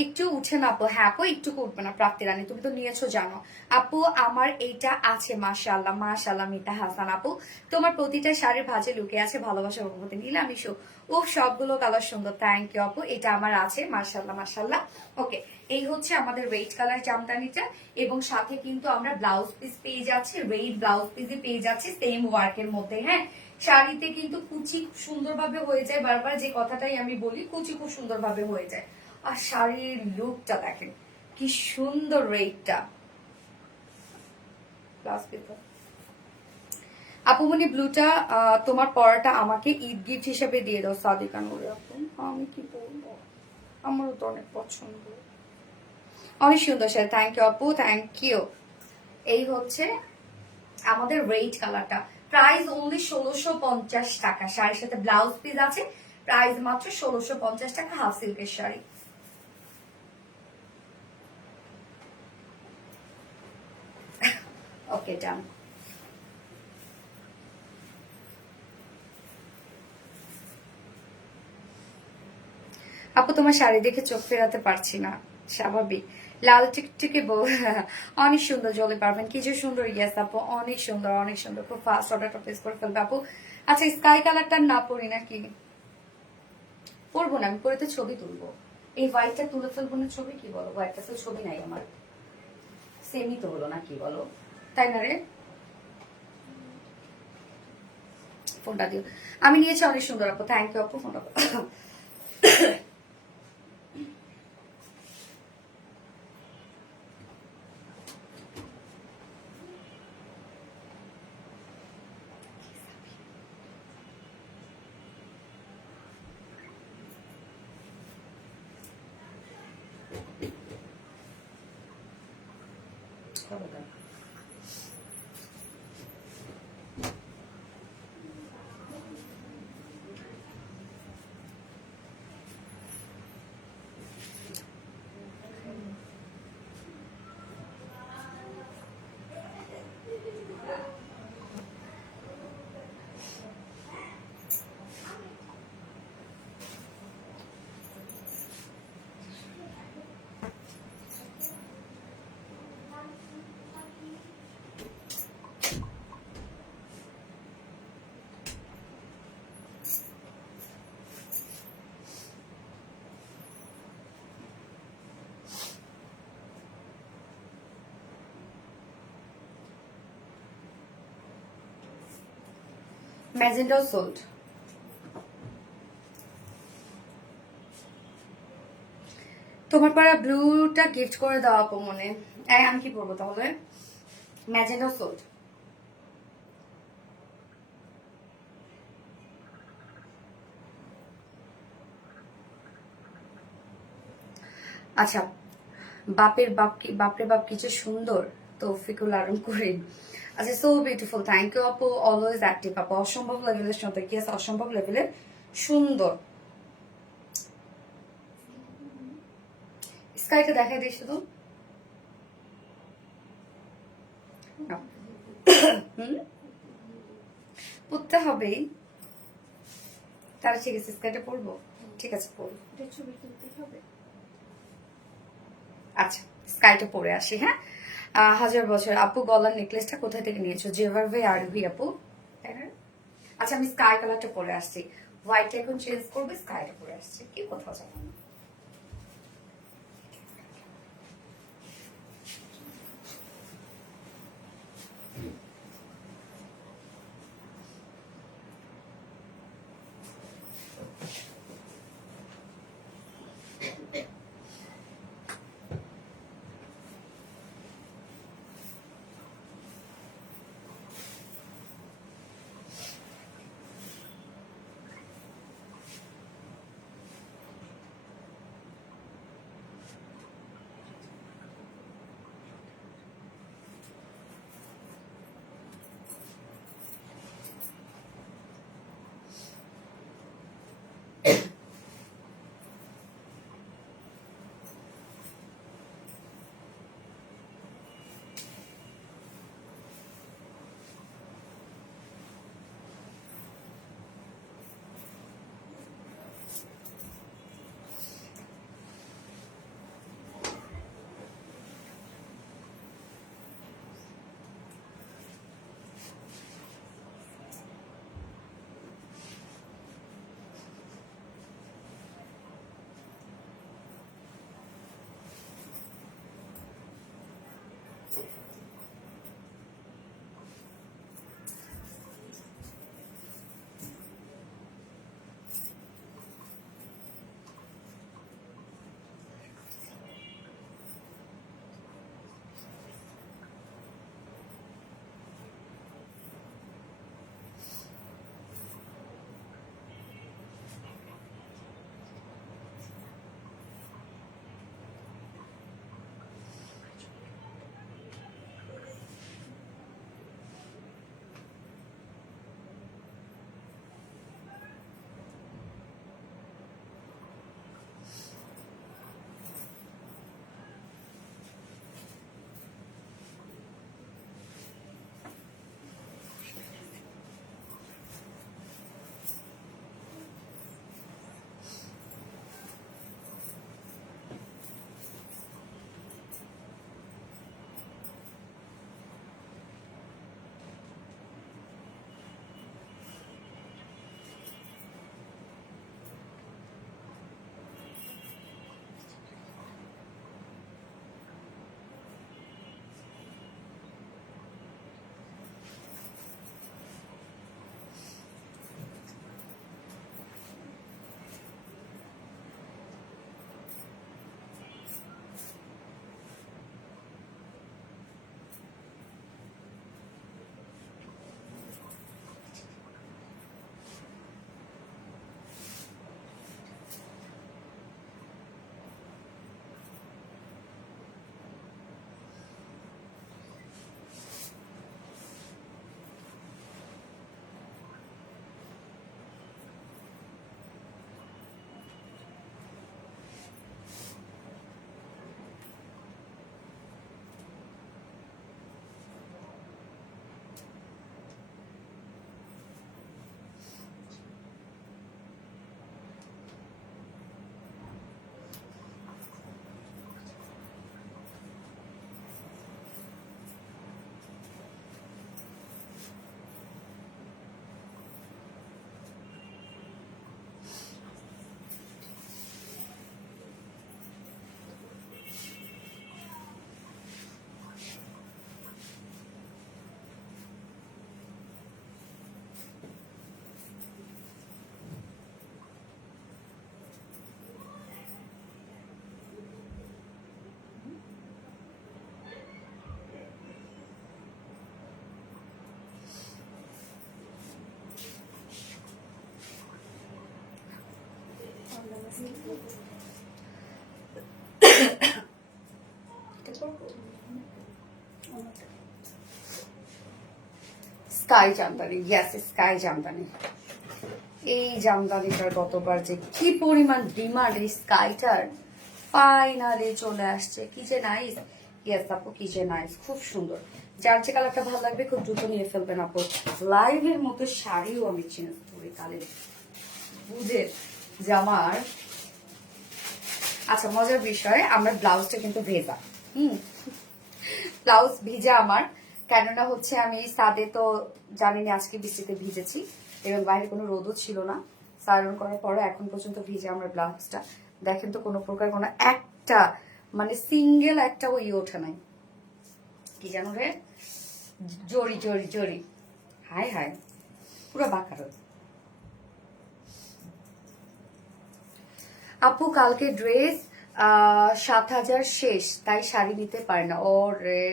একটু উঠে না আপু। হ্যাঁ আপু, একটু উঠবে না প্রাপ্তি রানী, তুমি তো নিয়েছো জানো আপু। আমার এইটা আছে মাশাআল্লাহ, মাশাআল্লাহ মিতা হাসান আপু, তোমার প্রতিটা শাড়ির ভাঁজে লুকে আছে ভালোবাসার অনুভূতি। নিলাম ইস্যু ও সবগুলো কালার সুন্দর, থ্যাংক ইউ আপু। এটা আমার আছে মাশাআল্লাহ মাশাআল্লাহ। ওকে, এই হচ্ছে আমাদের রেড কালার জামদানিটা এবং সাথে কিন্তু আমরা ব্লাউজ পিস পেয়ে যাচ্ছি, রেড ব্লাউজ পিসে পেয়ে যাচ্ছি সেম ওয়ার্কের মধ্যে। হ্যাঁ, শাড়িতে কিন্তু কুচি খুব সুন্দরভাবে হয়ে যায়, বারবার যে কথাটাই আমি বলি, কুচি খুব সুন্দরভাবে হয়ে যায়। আর শাড়ির লুকটা দেখেন কি সুন্দর, রেডটা আপুমনি ব্লুটা তোমার পরাটা আমাকে ঈদ গিফট হিসেবে দিয়ে দাও সাদিকা নুরে আপু। আমি কি বলবো, আমারও তো অনেক পছন্দ, অনেক সুন্দর শাড়ি। থ্যাংক ইউ আপু, থ্যাংক ইউ। এই হচ্ছে আমাদের রেড কালারটা, প্রাইস অনলি 1650 টাকা। শাড়ির সাথে ব্লাউজ পিস আছে, প্রাইস মাত্র 1650 টাকা, হাফ সিল্কের শাড়ি। ওকে ডান আপু, তোমার শাড়ি দেখে চোখ ফেরাতে পারছি না, স্বাভাবিক। লাল টিকটিকে বউ অনেক সুন্দর, জলে পারবেন কি যে সুন্দর। ইয়েস আপু, অনেক সুন্দর, অনেক সুন্দর, খুব ফাস্ট অর্ডারটা প্লেস করে ফেলবে আপু। আচ্ছা স্কাই কালারটা না পরি নাকি, পরবো না আমি, পরে তো ছবি তুলবো। এই হোয়াইটটা তুলে ফেলবো না ছবি, কি বলো, হোয়াইটটা তো ছবি নাই আমার, সেমই তো হলো না, কি বলো তাই না রে। ফোনটা দিও, আমি নিয়েছি, অনেক সুন্দর আপু, থ্যাংক ইউ আপু। ফোনটা ম্যাজেন্ডাও সোল্ড। তোমার পরে ব্লুটা গিফট করে দাও আপু মনে। আমি কি পরবো তাহলে, ম্যাজেন্ডাও সোল্ড। আচ্ছা, বাপের বাপ কি, বাপরে বাপ কি যে সুন্দর, তৌফিকুল আলম করিম। আচ্ছা, সো বিউটিফুল, থ্যাংক ইউ আপু, অলওয়েজ অ্যাক্টিভ আপু, অসম্ভব লেভেলের সুন্দর, কি আছে অসম্ভব লেভেলের সুন্দর। স্কাইটা দেখাই দিই শুধু। পড়তে হবেই, তাহলে ঠিক আছে স্কাইটা পড়বো, ঠিক আছে পড়বো। এটা ছবি তুলতে হবে। আচ্ছা, স্কাইটা পরে আসি। হ্যাঁ, হাজার বছর আপু, গলার নেকলেসটা কোথা থেকে নিয়েছো? জেভারভে আরভি আপু, তাই না? আচ্ছা, আমি স্কাই কালারটা পরে আসছি, হোয়াইট এখন চেঞ্জ করবে, স্কাইটা পরে আসছি, কি কোথাও যাবো না। Sky Jamdani, yes sky Jamdani. এই জামদানিটার গতবার যে কি পরিমাণ ডিমান্ড এই স্কাইটার, ফাইনালি চলে আসছে। কি যে নাইস, ইয়েস আপু কি যে নাইস, খুব সুন্দর। যার যে কালারটা ভালো লাগবে খুব দ্রুত নিয়ে ফেলবেন আপু। লাইভের মতো শাড়িও আমি চেঞ্জ করি কালে, বুঝে যে আমার। আচ্ছা মজার বিষয়, আমার ব্লাউজটা কিন্তু ভেজা। ব্লাউজ ভিজা আমার, কেননা হচ্ছে আমি সাদে তো জানিনি আজকে বৃষ্টিতে ভিজেছি এবং বাইরে কোনো রোদও ছিল না। সাইরন করার পরে এখন পর্যন্ত ভিজে আমার ব্লাউজটা। দেখেন তো কোনো প্রকার কোনো একটা মানে সিঙ্গেল একটা ওই ওঠে নাই, কি জানো রে, জড়ি জড়ি জড়ি, হায় হায় পুরো বাঁকার। আপু কালকে ড্রেস 7,000 শেষ, তাই শাড়ি নিতে পারে না। ও রে,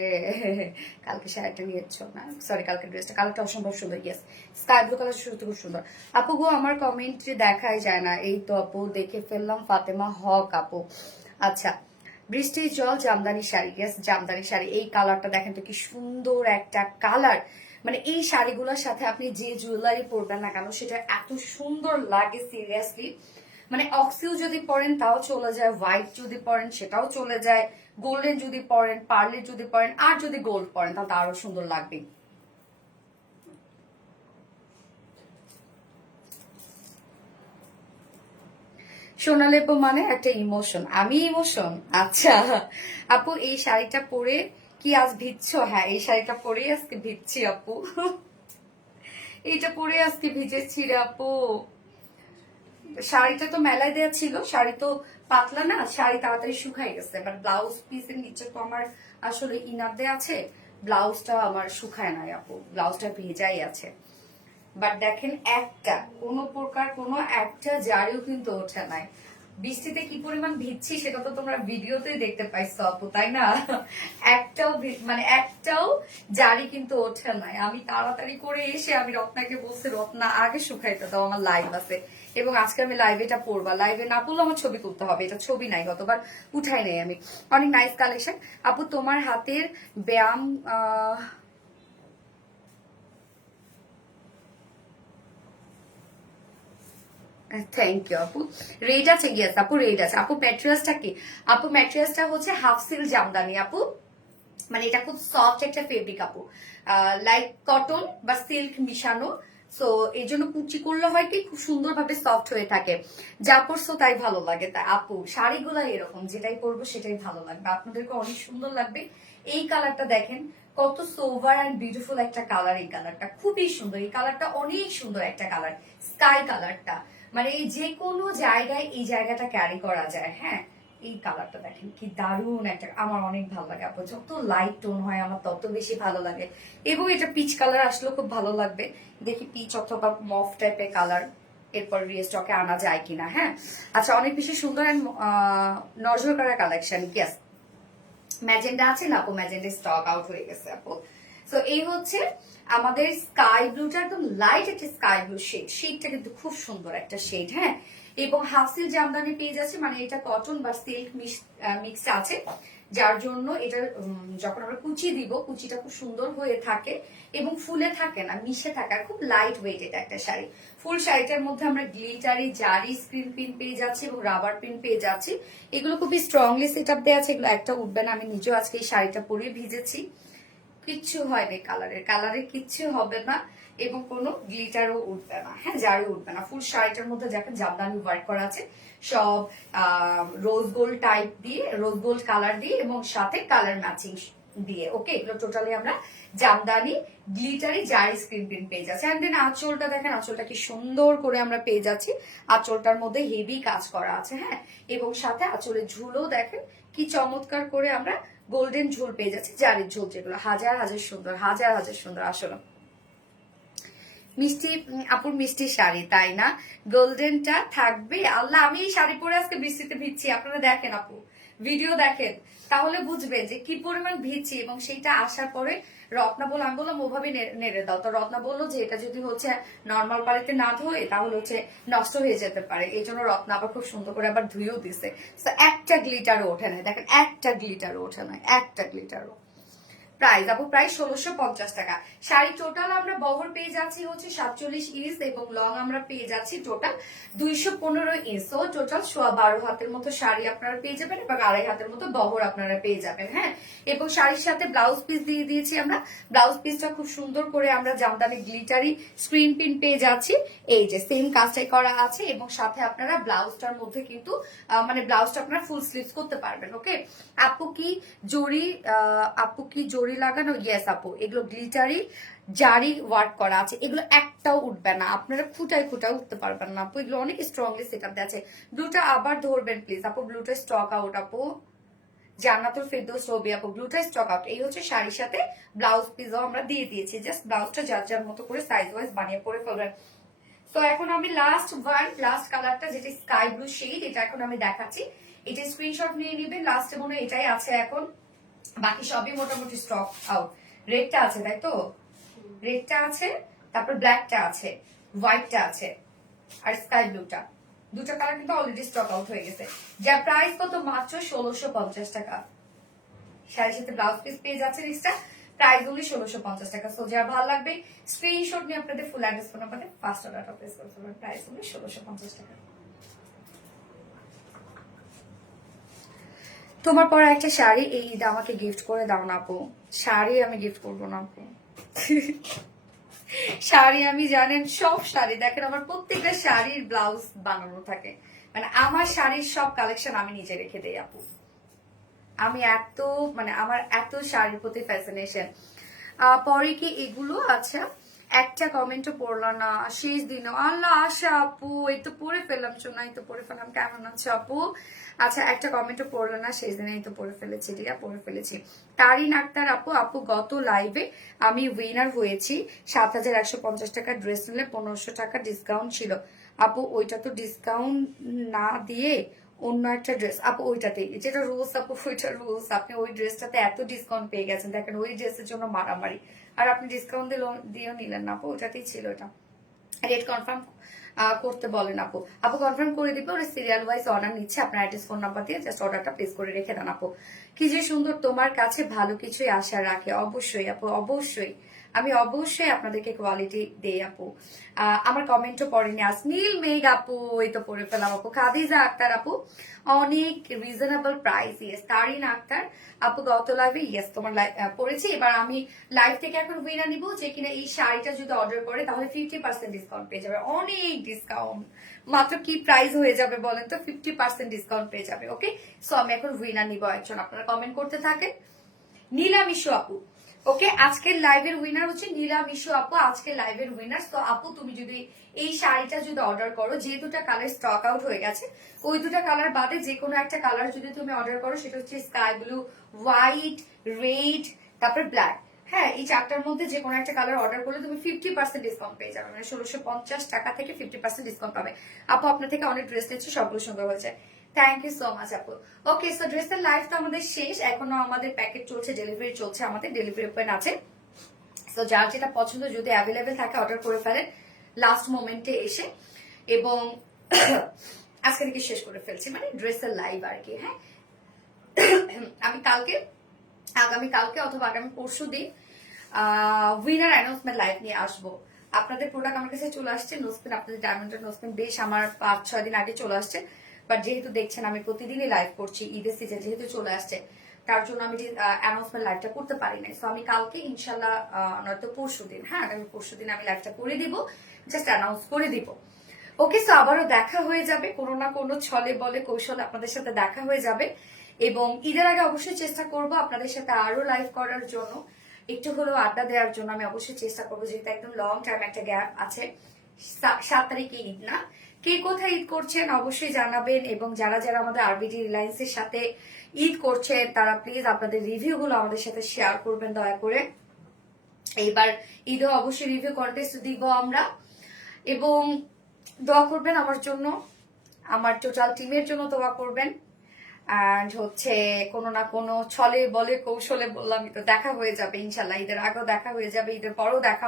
কালকে শাড়িটা নিয়েছ না, সরি কালকে ড্রেসটা, কালারটা অসম্ভব সুন্দর। ইয়েস স্কাই ব্লু কালার সত্যি খুব সুন্দর। আপু গো আমার কমেন্টে দেখাই যায় না। এই তো আপু দেখে ফেললাম, ফাতেমা হক আপু। আচ্ছা বৃষ্টির জল জামদানি শাড়ি, ইয়েস জামদানি শাড়ি। এই কালারটা দেখেন তো কি সুন্দর একটা কালার। মানে এই শাড়িগুলোর সাথে আপনি যে জুয়েলারি পরবেন না কেন সেটা এত সুন্দর লাগে সিরিয়াসলি। মানে অক্সিও যদি পরেন তাও চলে যায়, হোয়াইট যদি পরেন সেটাও চলে যায়, গোল্ডেন যদি পরেন, পার্লের যদি পরেন, আর যদি গোল্ড পরেন তাহলে আরো সুন্দর লাগবে। সোনালি আপু মানে একটা ইমোশন, আমি ইমোশন। আচ্ছা আপু এই শাড়িটা পরে কি আজ ভিজছো? হ্যাঁ এই শাড়িটা পরে আজকে ভিজছি আপু। এইটা পরে আজকে ভিজেছি রে আপু। শাড়িটা তো মেলায় দেওয়া ছিল, শাড়ি তো পাতলা না, শাড়ি তাড়াতাড়ি শুকাই গেছে, বাট ব্লাউজ পিসের নিচে তো আমার আসলে ইনার দেওয়া আছে, ব্লাউজটা আমার শুকায় নাই আপু, ব্লাউজটা ভেজাই আছে। বাট দেখেন একটা কোনো প্রকার কোনো একটা জারিও কিন্তু ওঠে নাই। বৃষ্টিতে কি পরিমাণ ভিজছি সেটা তো তোমরা ভিডিওতে দেখতে পাইছো আপু, তাই না? একটাও মানে একটাও জারি কিন্তু ওঠে নাই। আমি তাড়াতাড়ি করে এসে আমি রত্নাকে বলছি রত্না আগে শুকাইতে দাও, আমার লাইভ আছে এবং আজকে আমি লাইভে এটা পড়বা, লাইভে না পড়লে আমার ছবি তুলতে হবে, এটা ছবি নাই, গতবার উঠাই নাই আমি। অনেক নাইস কালেকশন আপু, তোমার হাতের ব্যায়াম থ্যাংক ইউ আপু। রেড আছে, ইয়েস আপু রেড আছে আপু। ম্যাটেরিয়ালসটা কি আপু? ম্যাটেরিয়ালসটা হচ্ছে হাফ সিল্ক জামদানি আপু, মানে এটা খুব সফট একটা ফেব্রিক আপু, লাইক কটন বা সিল্ক মিশানো। সো এই জন্য কুচি করলে হয় কি খুব সুন্দরভাবে সফট হয়ে থাকে, যা পরছো তাই ভালো লাগে। তাই আপু শাড়িগুলা এরকম, যেটাই পরবো সেটাই ভালো লাগবে, আপনাদেরকে অনেক সুন্দর লাগবে। এই কালারটা দেখেন কত সোভার অ্যান্ড বিউটিফুল একটা কালার, এই কালারটা খুবই সুন্দর, এই কালারটা অনেক সুন্দর একটা কালার, স্কাই কালারটা। মানে যে কোনো জায়গায় এই জায়গাটা ক্যারি করা যায়। হ্যাঁ এই কালারটা দেখেন কি দারুণ একটা, আমার অনেক ভালো লাগে আপু, যত লাইট টোন হয় আমার তত বেশি ভালো লাগে। এবং এটা পিচ কালার আসলেও খুব ভালো লাগবে, দেখি পিচ অথবা মফ টাইপের কালার এরপর রিস্টকে আনা যায় কিনা। হ্যাঁ আচ্ছা অনেক বেশি সুন্দর অ্যান্ড নজর করার কালেকশন। ইয়েস ম্যাজেন্ডা আছে না আপু? ম্যাজেন্ডা স্টক আউট হয়ে গেছে আপু। সো এই হচ্ছে আমাদের স্কাই ব্লুটা, একদম লাইট একটা স্কাই ব্লু শেড, শেডটা কিন্তু খুব সুন্দর একটা শেড। হ্যাঁ এবং হাফ সিল্ক জামদানি পেয়ে যাচ্ছে, মানে এটা কটন বা সিল্ক মিক্সড আছে, যার জন্য এটা যখন আমরা কুচি দিব কুচিটা খুব সুন্দর হয়ে থাকে এবং ফুলে থাকে না, মিশে থাকে, আর খুব লাইট ওয়েট এটা একটা শাড়ি। ফুল শাড়িটার মধ্যে আমরা গ্লিটারি জারি স্ক্রিন প্রিন্ট পেয়ে যাচ্ছি এবং রাবার প্রিন্ট পেয়ে যাচ্ছি। এগুলো খুবই স্ট্রংলি সেট আপ দেওয়া আছে, এগুলো একটা উঠবে না। আমি নিজেও আজকে এই শাড়িটা পরে ভিজেছি, কিচ্ছু হয়নি, কালারে কিচ্ছু হবে না এবং কোনো গ্লিটারও উঠবে না। হ্যাঁ জারি উঠবে না। ফুল শাড়িটার মধ্যে দেখেন জামদানি ওয়ার্ক করা আছে, সব রোজ গোল্ড টাইপ দিয়ে, রোজ গোল্ড কালার দিয়ে এবং সাথে কালার ম্যাচিং দিয়ে। ওকে এগুলো টোটালি আমরা জামদানি গ্লিটারি জারি স্ক্রিন প্রিন্ট পেয়ে যাচ্ছি। এন্ড দেন আঁচলটা দেখেন, আঁচলটা কি সুন্দর করে আমরা পেয়ে যাচ্ছি, আঁচলটার মধ্যে হেভি কাজ করা আছে। হ্যাঁ এবং সাথে আঁচলের ঝুলও দেখেন কি চমৎকার করে আমরা গোল্ডেন ঝুল পেয়ে যাচ্ছি, জারির ঝুল, যেগুলো হাজার হাজার সুন্দর, হাজার হাজার সুন্দর। আসলে মিষ্টি আপুর মিষ্টি শাড়ি তাই না? গোল্ডেনটা থাকবে। আল্লাহ আমি এই শাড়ি পরে আজকে বৃষ্টিতে ভিজছি, আপনারা দেখেন আপু ভিডিও দেখেন তাহলে বুঝবেন যে কি পরিমাণ ভিজছি। এবং সেইটা আসার পরে রত্না বললো, আমি বললাম ওভাবে নেড়ে দাও, তো রত্না বললো যে এটা যদি হচ্ছে নর্মাল পানিতে না ধোয়ে তাহলে হচ্ছে নষ্ট হয়ে যেতে পারে, এই জন্য রত্না আবার খুব সুন্দর করে আবার ধুয়েও দিছে। একটা গ্লিটারও ওঠে না, দেখেন একটা গ্লিটারও ওঠে না, একটা গ্লিটারও। প্রাইস আপু প্রাইস 1650 টাকা। শাড়ি টোটাল আমরা বহর পেয়ে যাচ্ছি হচ্ছে 47 ইঞ্চ এবং লং আমরা পেয়ে যাচ্ছি টোটাল 215 ইঞ্চ। তো টোটাল 12 হাতের মতো শাড়ি আপনারা পেয়ে যাবেন এবং 2.5 হাতের মতো বহর আপনারা পেয়ে যাবেন। হ্যাঁ, এবং শাড়ির সাথে ব্লাউজ পিস দিয়ে দিয়েছি আমরা। ব্লাউজ পিসটা খুব সুন্দর করে আমরা জামদানি গ্লিটারি স্ক্রিন পিন পেয়ে যাচ্ছি। এই যে সেম কাজটাই করা আছে এবং সাথে আপনারা ব্লাউজটার মধ্যে কিন্তু মানে ব্লাউজটা আপনারা ফুল স্লিভস করতে পারবেন। ওকে, আপু কি জরি লাগানো? ইয়েস আপু, এগুলো গ্লিটারি জারি ওয়ার্ক করা আছে, এগুলো একটাও উঠবে না, আপনারা খুঁটায় উঠতে পারবেন না আপু, এগুলো অনেক স্ট্রংলি সেট আপ আছে। ব্লুটা আবার ধরবেন প্লিজ আপু, ব্লুটা স্টক আউট আপু। জান্নাতুল ফেরদৌস রবি আপু, ব্লুটা স্টক আউট। এই হচ্ছে শাড়ির সাথে ব্লাউজ পিসও আমরা দিয়ে দিয়েছি, জাস্ট ব্লাউজটা যার যার মতো করে সাইজ ওয়াইজ বানিয়ে পরে ফেলবেন। তো এখন আমি লাস্ট কালারটা যেটা স্কাই ব্লু শেড, এটা এখন আমি দেখাচ্ছি। এটা স্ক্রিনশট নিয়ে নিবেন, লাস্টে মনে হয় এটাই আছে এখন, বাকি সবই মোটামুটি স্টক আউট। রেডটা আছে তাই তো, রেডটা আছে, তারপর ব্ল্যাকটা আছে, হোয়াইটটা আছে, আর স্কাই ব্লুটা, দুটো কালার কিন্তু অলরেডি স্টক আউট হয়ে গেছে। যার প্রাইস কত? মাত্র 1650 টাকা। শাড়ির সাথে ব্লাউজ পিস পেয়ে যাচ্ছে এক্সট্রা, প্রাইস only 1650 টাকা। সো যার ভালো লাগবে স্ক্রিনশট নিয়ে আপনাদের ফুল অ্যাড্রেস ফোন নাম্বারে ফার্স্ট অর্ডারটা প্লেস করতে পারবেন, প্রাইস only 1650 টাকা। তোমার পরে একটা শাড়ি এই ঈদ আমাকে গিফট করে দাও না আপু। শাড়ি আমি গিফট করবো না আপু। শাড়ি আমি জানেন সব শাড়ি দেখেন আমার প্রত্যেকটা শাড়ির ব্লাউজ বানানো থাকে, মানে আমার শাড়ির সব কালেকশন আমি নিজে রেখে দেই আপু। আমি এত মানে আমার এত শাড়ির প্রতি ফ্যাসিনেশন। পরে কি এগুলো? আচ্ছা, একটা কমেন্টও পড়লাম না শেষ দিন। আল্লাহ আশা আপু, এই তো পড়ে ফেললাম, শোনা এই তো পড়ে ফেললাম, কেমন আছে আপু? আচ্ছা, একটা কমেন্টও পড়লো না শেষ দিনে, এই তো পড়ে ফেলেছি, ঠিক আছে পড়ে ফেলেছি। তারিন আক্তার আপু, আপু গত লাইভে আমি উইনার হয়েছি, 7150 টাকা ড্রেস নিলে 1500 টাকা ডিসকাউন্ট ছিল আপু, ওইটা তো ডিসকাউন্ট না দিয়ে অন্য একটা ড্রেস আপু, ওইটাতেই যেটা রুলস আপু, ওইটা রুলস। আপনি ওই ড্রেসটাতে এত ডিসকাউন্ট পেয়ে গেছেন, দেখেন ওই ড্রেসের জন্য মারামারি, আর আপনি ডিসকাউন্ট দিয়েও নিলেন না আপু, ওটাতেই ছিল এটা। রেট কনফার্ম করতে বলেন আপু, আপু কনফার্ম করে দিবে, ওরা সিরিয়াল ওয়াইজ অর্ডার নিচ্ছে, আপনার অ্যাড্রেস ফোন নাম্বার দিয়ে জাস্ট অর্ডারটা প্লেস করে রেখে দেন আপু। কি যে সুন্দর, তোমার কাছে ভালো কিছুই আশা রাখে। অবশ্যই আপু, অবশ্যই আমি অবশ্যই আপনাদেরকে কোয়ালিটি দেই আপু। আমার কমেন্টও পড়েনি আজ। নীল মেঘ আপু, এই তো পড়ে ফেলাম আপু। খাদিজা আক্তার আপু, অনেক reasonable price. Yes Tarin Akter আপু, গত লাইভে ইয়েস তোমার পড়েছি। এবার আমি লাইভ থেকে এখন উইনার নিব, যে কিনা এই শাড়িটা যদি অর্ডার করে তাহলে 50% ডিসকাউন্ট পেয়ে যাবে, অনেক ডিসকাউন্ট। মাত্র কি প্রাইস হয়ে যাবে বলেন তো? 50% ডিসকাউন্ট পেয়ে যাবে। ওকে, সো আমি এখন উইনার নিব একজন, আপনারা কমেন্ট করতে থাকেন। নীলা মিশু আপু, ওকে, আজকের লাইভের উইনার হচ্ছে নীলা মিশু আপু, আজকের লাইভের উইনার। তো আপু তুমি যদি এই শাড়িটা যদি অর্ডার করো, যে দুটা কালার স্টক আউট হয়ে গেছে, ওই দুটা কালার বাদে যে কোনো একটা কালার যদি তুমি অর্ডার করো, সেটা হচ্ছে স্কাই ব্লু, হোয়াইট, রেড, তারপর ব্ল্যাক। হ্যাঁ, এই চারটার মধ্যে যে কোনো একটা কালার অর্ডার করলে তুমি 50% ডিসকাউন্ট পেয়ে যাবে, মানে 1650 টাকা থেকে 50% ডিসকাউন্ট পাবে আপু। আপনার থেকে অনেক ড্রেস নিচ্ছে, সবগুলো সুন্দর হয়েছে, থ্যাংক ইউ সো মাচ আপু। ওকে, সো ড্রেসের লাইফ তো আমাদের শেষ, এখনো আমাদের প্যাকেট চলছে, ডেলিভারি চলছে, আমাদের ডেলিভারি ওপেন আছে। সো যার যেটা পছন্দ যদি অ্যাভেলেবেল থাকে অর্ডার করে ফেলেন লাস্ট মোমেন্টে এসে, এবং আজকে থেকে শেষ করে ফেলছি, মানে ড্রেসের লাইভ আর কি। হ্যাঁ, আমি আগামী কালকে অথবা আগামী পরশু দিন উইনার অ্যানাউন্সমেন্ট লাইভ নিয়ে আসবো। আপনাদের প্রোডাক্ট আমার কাছে চলে আসছে, নোসপিন, আপনাদের ডায়মন্ডের নোসপিন বেশ আমার 5-6 দিন আগে চলে আসছে, বাট যেহেতু দেখছেন আমি প্রতিদিনই লাইভ করছি, ঈদের সিজন যেহেতু চলে আসছে, তার জন্য আমি অ্যানাউন্সমেন্ট লাইভটা করতে পারি নাই। সো আমি কালকে ইনশাল্লাহ, নয়তো পরশু দিন, হ্যাঁ আগামী পরশু দিন আমি লাইভটা করে দিব, জাস্ট অ্যানাউন্স করে দিব। ওকে, সো আবারও দেখা হয়ে যাবে, কোনো না কোনো ছলে বলে কৌশলে আপনাদের সাথে দেখা হয়ে যাবে, এবং ঈদের আগে অবশ্যই চেষ্টা করব আপনাদের সাথে আরো লাইভ করার জন্য, একটু হলেও আড্ডা দেওয়ার জন্য আমি অবশ্যই চেষ্টা করবো, যেহেতু একদম লং টাইম একটা গ্যাপ আছে। 7 তারিখে ঈদ না, কে কোথায় ঈদ করছেন অবশ্যই জানাবেন, এবং যারা যারা আমাদের আরবিডি রিলায়েন্সের সাথে ঈদ করছেন তারা প্লিজ আপনাদের রিভিউ গুলো আমাদের সাথে শেয়ার করবেন দয়া করে। এইবার ঈদে অবশ্যই রিভিউ কন্টেস্ট দিব আমরা, এবং দোয়া করবেন আমার জন্য, আমার টোটাল টিমের জন্য দোয়া করবেন। অ্যান্ড হচ্ছে কোনো না কোনো ছলে বলে কৌশলে বললামই তো দেখা হয়ে যাবে ইনশাল্লাহ, ঈদের আগেও দেখা হয়ে যাবে, ঈদের পরেও দেখা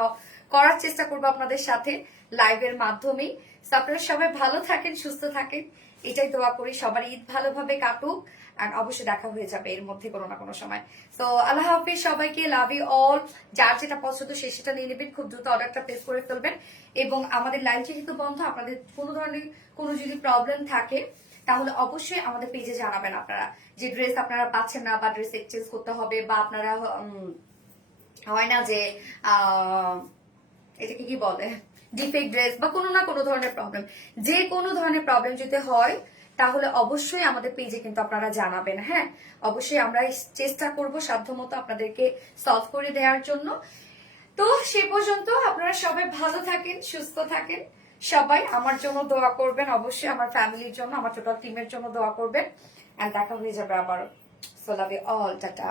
করার চেষ্টা করবো আপনাদের সাথে লাইভের মাধ্যমেই। আপনারা সবাই ভালো থাকেন, সুস্থ থাকেন, এটাই দোয়া করি সবার ঈদ ভালোভাবে কাটুক, আর অবশ্যই দেখা হয়ে যাবে এর মধ্যে কোনো না কোনো সময়। তো আল্লাহ হাফিজ সবাইকে, লাভ ইউ অল। যার যেটা পছন্দ সে সেটা নিয়ে নেবেন, খুব দ্রুত অর্ডারটা প্লেস করে ফেলবেন। এবং আমাদের লাইভ যেহেতু বন্ধ, আপনাদের কোনো ধরনের কোনো যদি প্রবলেম থাকে তাহলে অবশ্যই আমাদের পেজে জানাবেন আপনারা, যে ড্রেস আপনারা পাচ্ছেন না বা ড্রেস এক্সচেঞ্জ করতে হবে, বা আপনারা হয় না যে এটাকে কি বলে ডিফেক্ট ড্রেস বা কোনো না কোনো ধরনের প্রবলেম, যে কোনো ধরনের প্রবলেম যদি হয় তাহলে অবশ্যই আমাদের পেজে কিন্তু আপনারা জানাবেন। হ্যাঁ, অবশ্যই আমরা চেষ্টা করব সাধ্যমতো আপনাদেরকে সলভ করে দেওয়ার জন্য। তো সে পর্যন্ত আপনারা সবাই ভালো থাকেন, সুস্থ থাকেন। সবাই আমার জন্য দোয়া করবেন, অবশ্যই আমার ফ্যামিলির জন্য, আমার টোটাল টিমের জন্য দোয়া করবেন। আর দেখা হয়ে যাবে আবার। So love you all, tata.